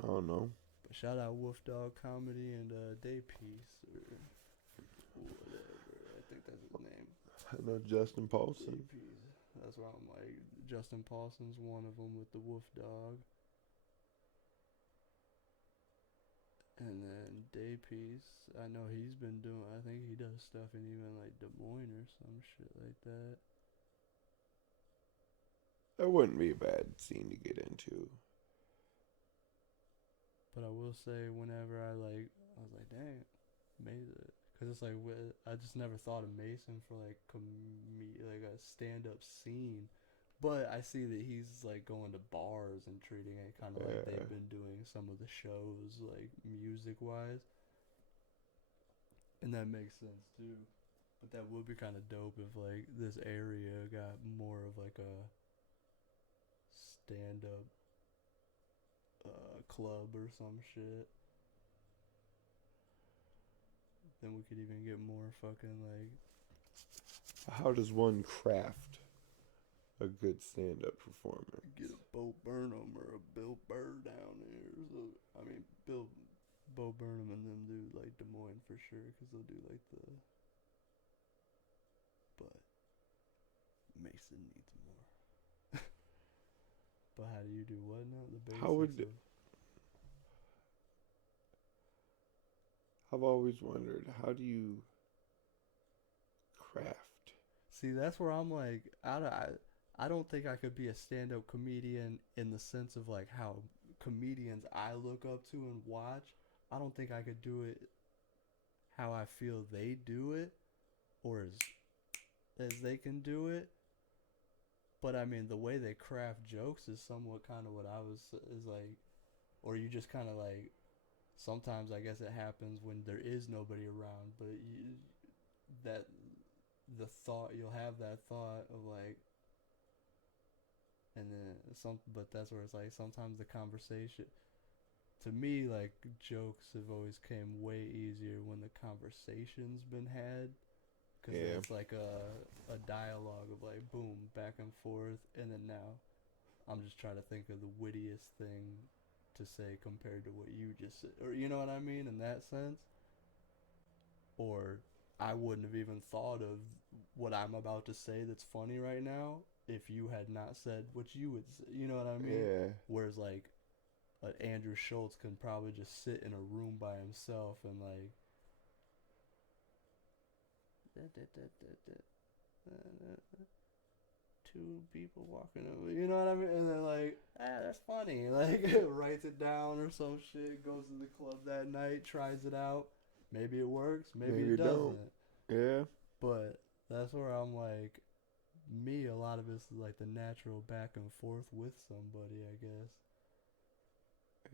I don't know. But shout out Wolf Dog Comedy and Day Peace or whatever. I think that's his name. I know Justin Paulson. Day Peace. That's why I'm like, Justin Paulson's one of them with the Wolf Dog. And then Day Peace, I know he's been doing, I think he does stuff in even like Des Moines or some shit like that. That wouldn't be a bad scene to get into. But I will say, whenever I was like, dang, Mason, because it's like I just never thought of Mason for like like a stand up scene. But I see that he's like going to bars and treating it kind of like Yeah. they've been doing some of the shows, like music wise, and that makes sense too. But that would be kind of dope if like this area got more of like a stand up club or some shit. Then we could even get more fucking like. How does one craft a good stand-up performer? Get a Bo Burnham or a Bill Burr down there. So, I mean, Bo Burnham and them do like Des Moines for sure because they'll do like the. But Mason needs more. But how do you do what now? The basics How would of. I've always wondered, how do you craft? See, that's where I'm like, I don't think I could be a stand-up comedian in the sense of like how comedians I look up to and watch. I don't think I could do it how I feel they do it, or as they can do it. But I mean, the way they craft jokes is somewhat kind of what I was is like, or you just kind of like. Sometimes I guess it happens when there is nobody around, but that the thought you'll have that thought of like, and then but that's where it's like sometimes the conversation to me, like, jokes have always came way easier when the conversation's been had. Because Yeah. it's like a dialogue of, like, boom, back and forth. And then now I'm just trying to think of the wittiest thing to say compared to what you just said. Or, you know what I mean, in that sense? Or I wouldn't have even thought of what I'm about to say that's funny right now if you had not said what you would say. You know what I mean? Yeah. Whereas, like, Andrew Schultz can probably just sit in a room by himself and, like, two people walking over, you know what I mean? And then, like, that's funny. Like, writes it down or some shit, goes to the club that night, tries it out. Maybe it works, maybe it doesn't. Yeah. But that's where I'm like, me, a lot of it's like the natural back and forth with somebody, I guess.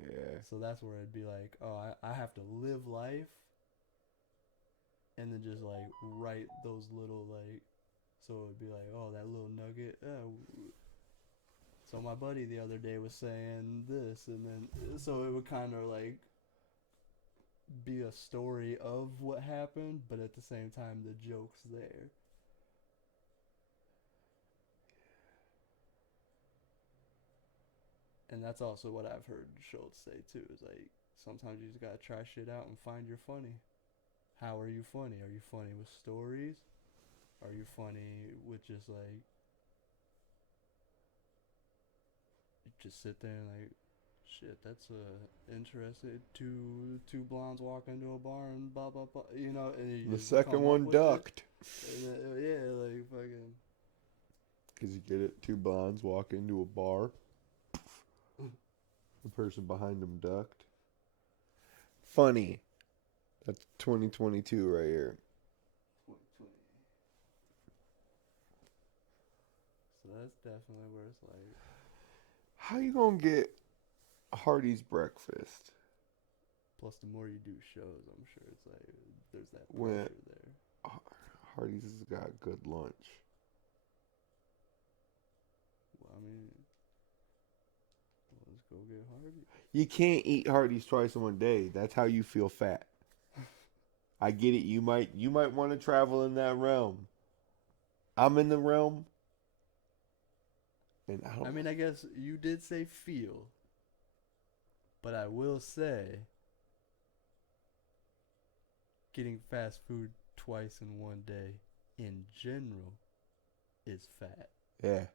Yeah. So that's where it'd be like, oh, I have to live life and then just, like, write those little, like, so it'd be like, oh, that little nugget. So my buddy the other day was saying this, and then, so it would kind of, like, be a story of what happened, but at the same time, the joke's there. And that's also what I've heard Schultz say too. Is like sometimes you just gotta try shit out and find your funny. How are you funny? Are you funny with stories? Are you funny with just, like, you just sit there and, like, shit, that's interesting. Two blondes walk into a bar and blah blah blah. You know, and you The just second come up one with it. ducked. And then, yeah, like, fucking. Because you get it, two blondes walk into a bar. The person behind them ducked. Funny. That's 2022 right here. 2020. So that's definitely where it's like. How you gonna get Hardy's breakfast Plus, the more you do shows, I'm sure it's like there's that when pressure there. Hardy's has got good lunch? Well, I mean, let's go get Hardy. You can't eat Hardee's twice in one day. That's how you feel fat. I get it. You might want to travel in that realm. I'm in the realm, and I mean, I guess you did say feel, but I will say, getting fast food twice in one day, in general, is fat. Yeah.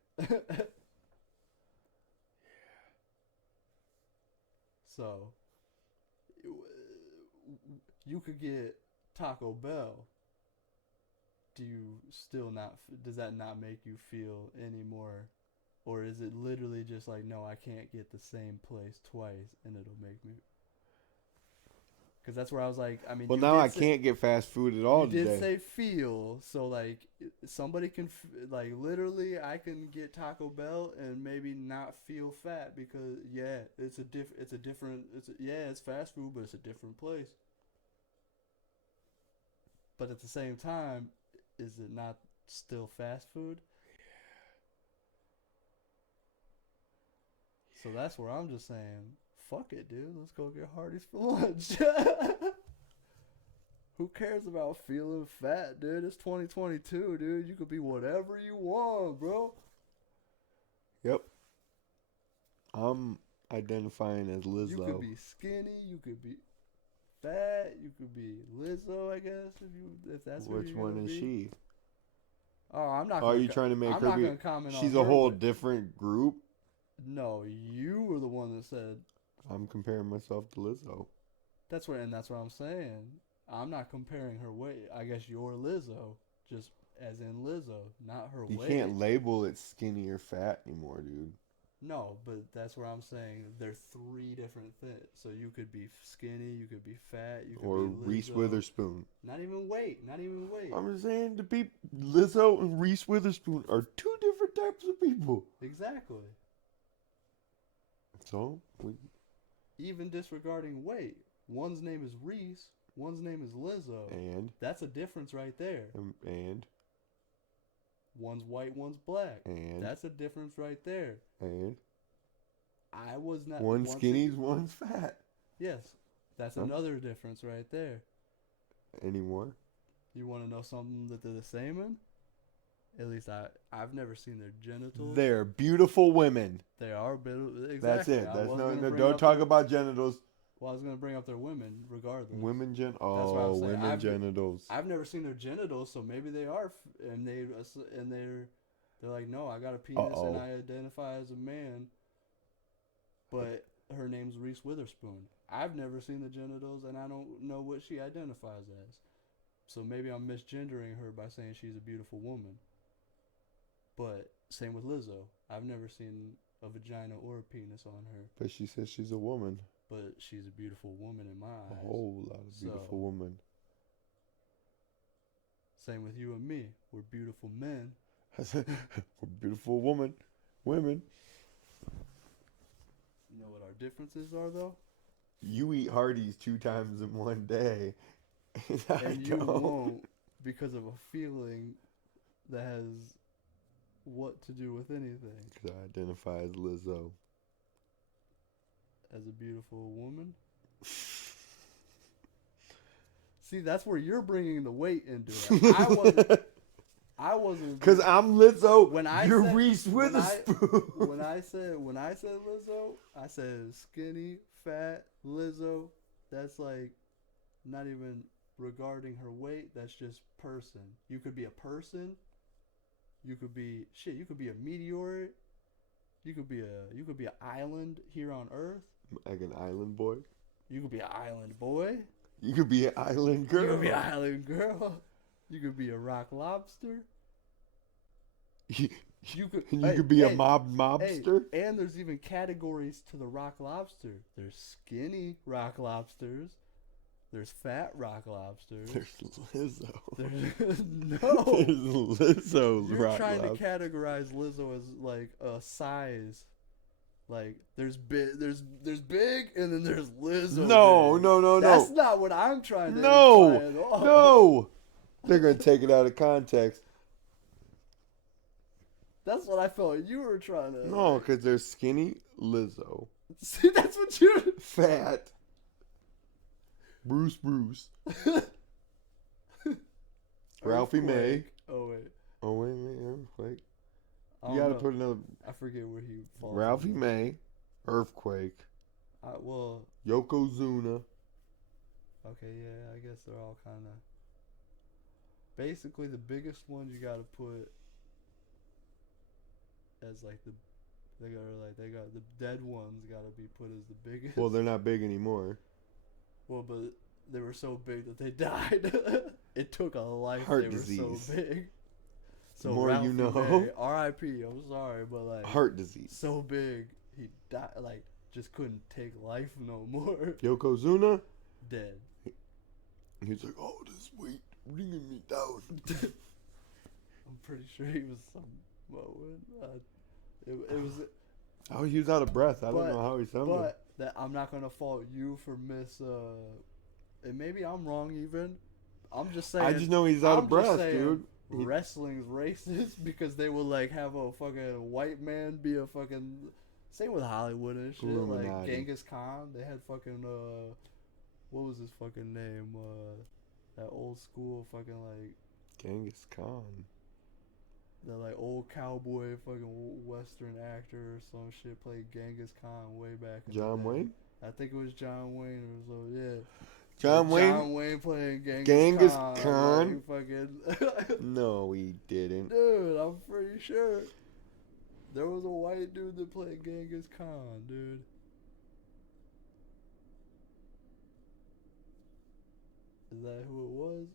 So, you could get Taco Bell. Do you still not? Does that not make you feel any more? Or is it literally just like, no, I can't get the same place twice and it'll make me? Because that's where I was like, I mean, Well, now I can't get fast food at all you today. did say feel, so, like, somebody can, like, literally, I can get Taco Bell and maybe not feel fat because, yeah, it's fast food, but it's a different place. But at the same time, is it not still fast food? So that's where I'm just saying, fuck it, dude. Let's go get Hardee's for lunch. Who cares about feeling fat, dude? It's 2022, dude. You could be whatever you want, bro. Yep. I'm identifying as Lizzo. You could be skinny. You could be fat. You could be Lizzo, I guess, if that's Which one is she? Oh, I'm not. Are you trying to make I'm her not be? gonna comment on She's her, a whole but different group. no, you were the one that said. I'm comparing myself to Lizzo. That's what I'm saying. I'm not comparing her weight. I guess you're Lizzo, just as in Lizzo, not her weight. You can't label it skinny or fat anymore, dude. No, but that's where I'm saying they're three different things. So you could be skinny, you could be fat, you could Or be Lizzo. Reese Witherspoon. Not even weight. I'm just saying Lizzo and Reese Witherspoon are two different types of people. Exactly. So even disregarding weight, one's name is Reese, one's name is Lizzo. And that's a difference right there. And one's white, one's black. And that's a difference right there. And I was not one's skinny, one's fat. Yes, that's Huh? another difference right there. Anymore? You want to know something that they're the same in? At least I've never seen their genitals. They're beautiful women. They are bit That's exactly. it. I That's was no. gonna No, bring don't up talk their. about genitals. Well, I was gonna bring up their women regardless. Women That's what I Oh, was saying. women genitals. I've never seen their genitals, so maybe they are, and they're like, no, I got a penis and Uh-oh. I identify as a man, but her name's Reese Witherspoon. I've never seen the genitals, and I don't know what she identifies as. So maybe I'm misgendering her by saying she's a beautiful woman. But same with Lizzo. I've never seen a vagina or a penis on her, But she says she's a woman. but she's a beautiful woman in my A eyes. whole lot of beautiful So, women. same with you and me. We're beautiful men. We're beautiful women. Women. You know what our differences are, though? You eat Hardee's 2 times in one day. And I And you don't. won't because of a feeling that has what to do with anything. Because I identify as Lizzo. As a beautiful woman. See, that's where you're bringing the weight into it. I wasn't. Because I'm Lizzo. When I you're said- Reese when I- Witherspoon. when I said Lizzo, I said skinny, fat Lizzo. That's like not even regarding her weight. That's just person. You could be a person. You could be shit. You could be a meteor. You could be an island here on Earth. Like an island boy. You could be an island boy. You could be an island girl. You could be an island girl. You could be a rock lobster. You You could be a mobster. Hey, and there's even categories to the rock lobster. There's skinny rock lobsters. There's fat rock lobsters. There's Lizzo. There's no. There's Lizzo's You're rock trying lobster. to categorize Lizzo as like a size. Like there's big, there's big, and then there's Lizzo. No, big. no. That's not what I'm trying to. No, imply at all. no. They're gonna take it out of context. That's what I felt you were trying to. No, because there's skinny Lizzo, See, that's what you. fat Bruce, Ralphie May. Earthquake. Oh wait. Oh wait, earthquake. I You don't gotta know. put another I forget where he falls. Ralphie in. May, earthquake, Well, Yokozuna. okay, yeah, I guess they're all kind of. Basically, the biggest ones you gotta put as like they got the dead ones gotta be put as the biggest. Well, they're not big anymore. Well, but they were so big that they died. It took a life. Heart they disease. were so big. So More you Ralphie know. May, R.I.P. I'm sorry, but like Heart disease. so big he died. Like just couldn't take life no more. Yokozuna. Dead. He's like, oh, this weight bringing me down. I'm pretty sure he was Samoan. It was. Oh, he was out of breath. I don't But- know how he sounded. But that I'm not gonna fault you for and maybe I'm wrong even. I'm just saying. I just know he's out I'm of breath, just saying dude. He- Wrestling's racist because they will like have a fucking white man be a fucking. Same with Hollywood and shit. Like Illuminati. Genghis Khan, they had fucking what was his fucking name? That old school fucking like Genghis Khan. that like old cowboy fucking western actor or some shit played Genghis Khan way back. In John the day. Wayne? I think it was John Wayne or so. Yeah. John Wayne? John Wayne playing Genghis, Genghis Khan. Khan? Like, fucking. No, he didn't. Dude, I'm pretty sure there was a white dude that played Genghis Khan, dude. Is that who it was?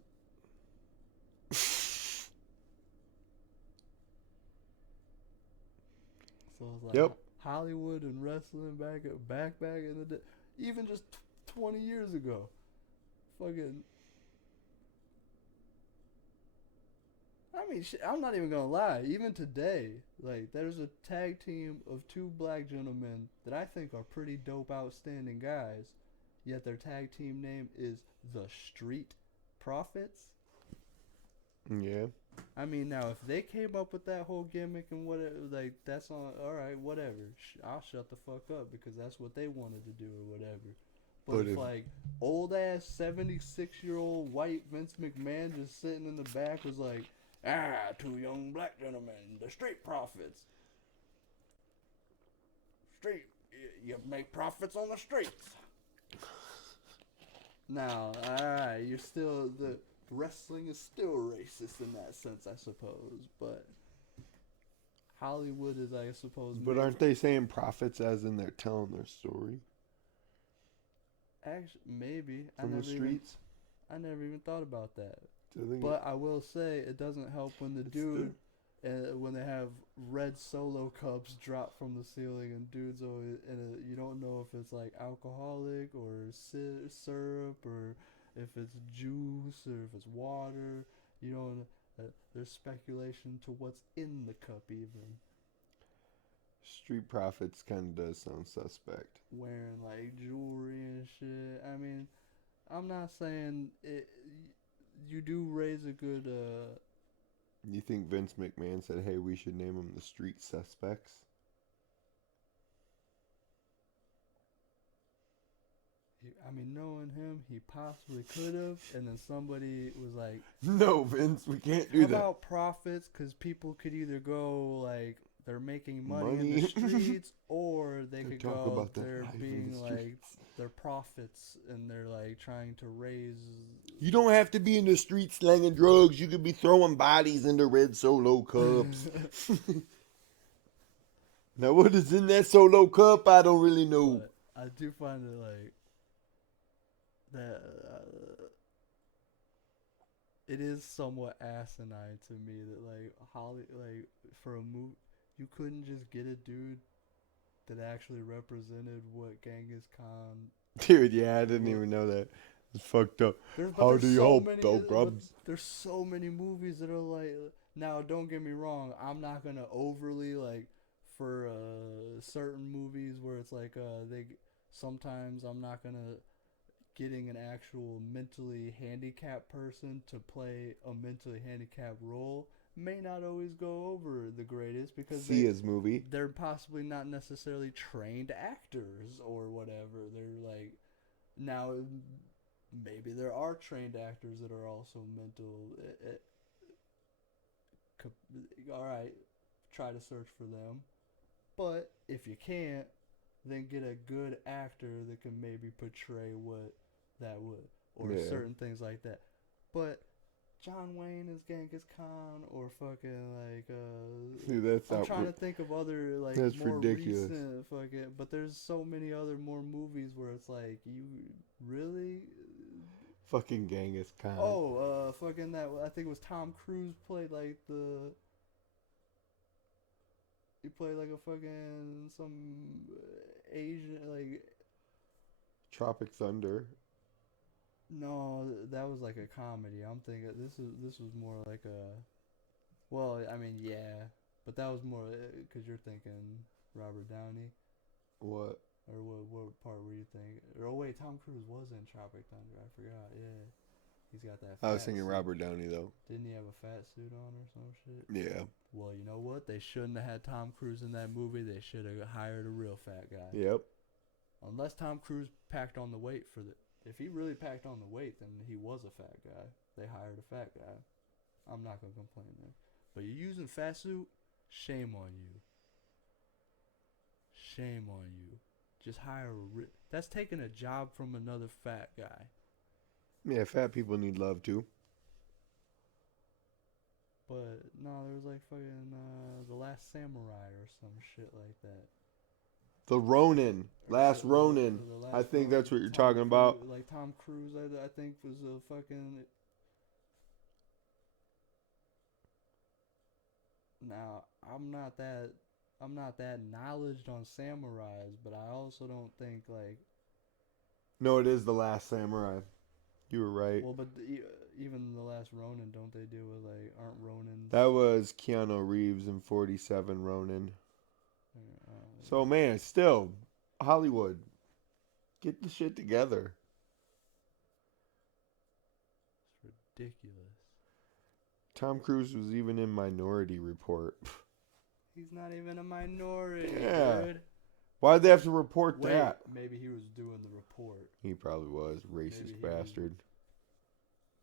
So it's like Yep. Hollywood and wrestling back in the day, even just 20 years ago. Fucking. I mean, I'm not even gonna lie. Even today, like, there's a tag team of 2 black gentlemen that I think are pretty dope, outstanding guys. Yet their tag team name is the Street Profits. Yeah. I mean, now if they came up with that whole gimmick and whatever, like all right, whatever. I'll shut the fuck up because that's what they wanted to do or whatever. But But if if like old ass 76-year-old white Vince McMahon just sitting in the back was like, two young black gentlemen, the street profits. Street, you make profits on the streets. Now, alright, you're still, the wrestling is still racist in that sense, I suppose, but Hollywood is, I suppose, but aren't they saying profits as in they're telling their story actually, maybe. from the streets? I never even thought about that. So I think But I will say, it doesn't help when the dude, when they have red Solo cups drop from the ceiling, and dudes always, and you don't know if it's like alcoholic or syrup, or if it's juice or if it's water. You don't. There's speculation to what's in the cup even. street profits kind of does sound suspect. Wearing like jewelry and shit. I mean, I'm not saying it. You do raise a good. You think Vince McMahon said, "Hey, we should name them the Street Suspects"? I mean, knowing him, he possibly could have, and then somebody was like, No, Vince, we can't do "How that. about profits? Because people could either go like they're making money in Money. the streets, or they could talk go about that they're life in being the like streets. their profits, and they're like trying to raise." You don't have to be in the street slanging drugs. You could be throwing bodies into red Solo cups. Now, what is in that Solo cup? I don't really know. But I do find it like that. It is somewhat asinine to me that like for a movie, you couldn't just get a dude that actually represented what Genghis Khan. Dude, yeah, I didn't even know that. It's fucked up. How do you hope, though, grubs? There's so many movies that are like. Now, don't get me wrong. I'm not gonna overly like for certain movies where it's like they. Sometimes I'm not gonna getting an actual mentally handicapped person to play a mentally handicapped role may not always go over the greatest because Sia's movie. they're possibly not necessarily trained actors or whatever. They're like now maybe there are trained actors that are also mental. All right, try to search for them. But if you can't, then get a good actor that can maybe portray what that would, or Yeah. certain things like that. But John Wayne is Genghis Khan, or fucking like Dude, that's I'm trying to think of other like That's more ridiculous. recent fucking. But there's so many other more movies where it's like you really. fucking Genghis Khan. Oh, fucking that. I think it was Tom Cruise played like the. He played like a fucking some Asian like. Tropic Thunder. No, that was like a comedy. I'm thinking this was more like a. Well, I mean, yeah, but that was more because you're thinking Robert Downey, What? or what part were you thinking? Oh wait, Tom Cruise was in Tropic Thunder. I forgot. Yeah, he's got that. I was fat thinking suit. Robert Downey, though. Didn't he have a fat suit on or some shit? Yeah. Well, you know what? They shouldn't have had Tom Cruise in that movie. They should have hired a real fat guy. Yep. Unless Tom Cruise packed on the weight for the. If he really packed on the weight, then he was a fat guy. They hired a fat guy. I'm not gonna complain then. But you're using fat suit, shame on you. Shame on you. Just hire a. That's taking a job from another fat guy. Yeah, fat people need love, too. But no, there was like fucking The Last Samurai or some shit like that. The Ronin. Last Ronin. The Last I think Ronin, that's what you're Tom talking about. Cruise, like Tom Cruise, I think was a fucking. Now I'm not that knowledgeable on samurais, but I also don't think like. No, it is The Last Samurai. You were right. Well, but even The Last Ronin, don't they deal with like aren't Ronins? That was Keanu Reeves in 47 Ronin. So, man, still, Hollywood, get the shit together. It's ridiculous. Tom Cruise was even in Minority Report. He's not even a minority, Yeah. dude. Why'd they have to report Wait, that? maybe he was doing the report. He probably was. Maybe Racist he bastard.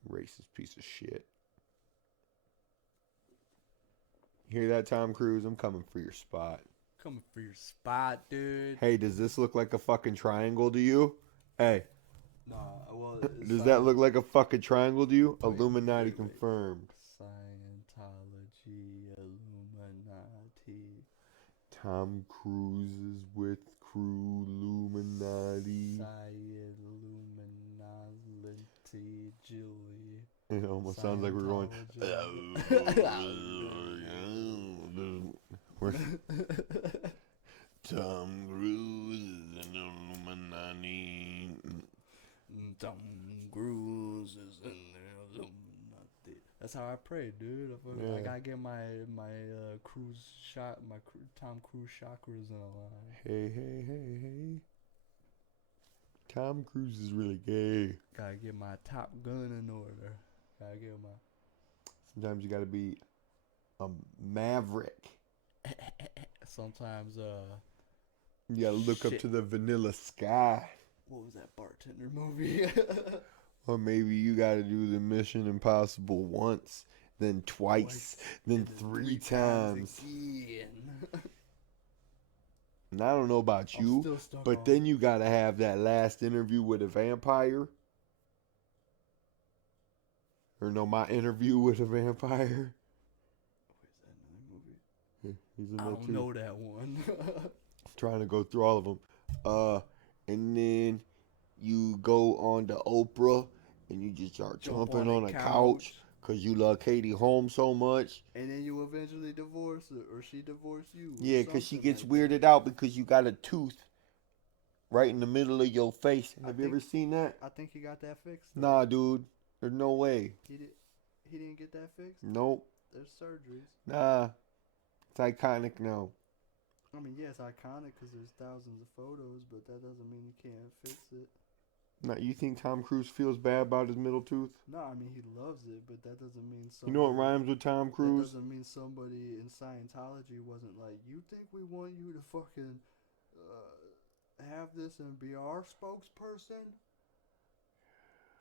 Racist piece of shit. Hear that, Tom Cruise? I'm coming for your spot. Coming for your spot, dude. Hey, does this look like a fucking triangle to you? Hey. Nah, well, Does that look like a fucking triangle to you? Wait, Illuminati wait. confirmed. Scientology, Illuminati. Tom Cruise is with crew Illuminati. Illuminati, Julie. It almost sounds like we're going. Tom Cruise is an Illuminati. Tom Cruise is in the Illuminati. That's how I pray, dude. I gotta get my Tom Cruise chakras in a line. Hey. Tom Cruise is really gay. Gotta get my Top Gun in order. Gotta get my. Sometimes you gotta be a maverick. Sometimes You gotta look up to the vanilla sky. What was that bartender movie? Or maybe you gotta do the Mission Impossible once, then twice, then three times. Again. And I don't know about you, but then you gotta have that last interview with a vampire. Or no, my interview with a vampire. Wait, is that another movie? He's in I that don't too. know that one. Trying to go through all of them. And then you go on to Oprah and you just start jumping on a couch because you love Katie Holmes so much. And then you eventually divorce her, or she divorce you. Yeah, because she gets weirded out because you got a tooth right in the middle of your face. Have you ever seen that? I think he got that fixed. Though. Nah, dude. There's no way. He didn't get that fixed? Nope. There's surgeries. Nah. It's iconic now. I mean, yeah, it's iconic because there's thousands of photos, but that doesn't mean you can't fix it. Now, you think Tom Cruise feels bad about his middle tooth? No, I mean, he loves it, but that doesn't mean somebody... You know what rhymes with Tom Cruise? That doesn't mean somebody in Scientology wasn't like, you think we want you to fucking have this and be our spokesperson?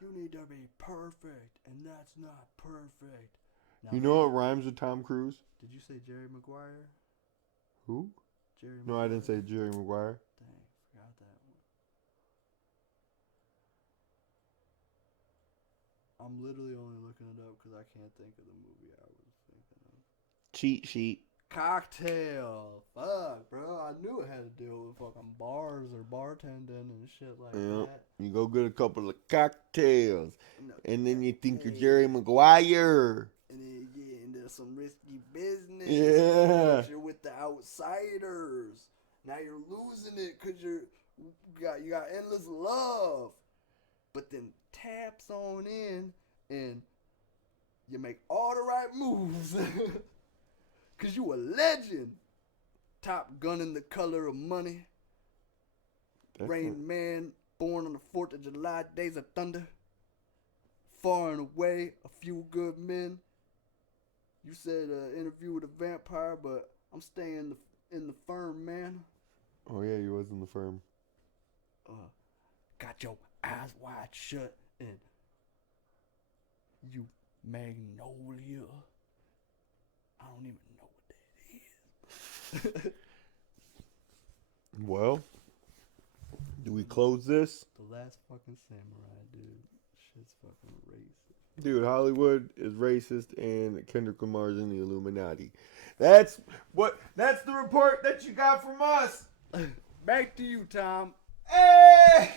You need to be perfect, and that's not perfect. Now, you know what rhymes with Tom Cruise? Did you say Jerry Maguire? Who? Jerry No, Maguire? I didn't say Jerry Maguire. Dang, forgot that one. I'm literally only looking it up because I can't think of the movie I was thinking of. Cheat sheet. Cocktail. Fuck, bro. I knew it had to deal with fucking bars or bartending and shit like that. You go get a couple of cocktails. No, and then you think you're Jerry Maguire. And then you get into some risky business. Yeah. You're with the outsiders. Now you're losing it because you got endless love. But then taps on in and you make all the right moves. Because you a legend. Top Gun in the Color of Money. Rain Man, Born on the 4th of July, Days of Thunder. Far and Away, A Few Good Men. You said interview with a vampire, but I'm staying in the firm, man. Oh, yeah, he was in the firm. Got your eyes wide shut and you Magnolia. I don't even know what that is. Well, do we close this? The Last fucking Samurai, dude. Shit's fucking racist. Dude, Hollywood is racist and Kendrick Lamar's in the Illuminati. That's the report that you got from us. Back to you, Tom. Hey!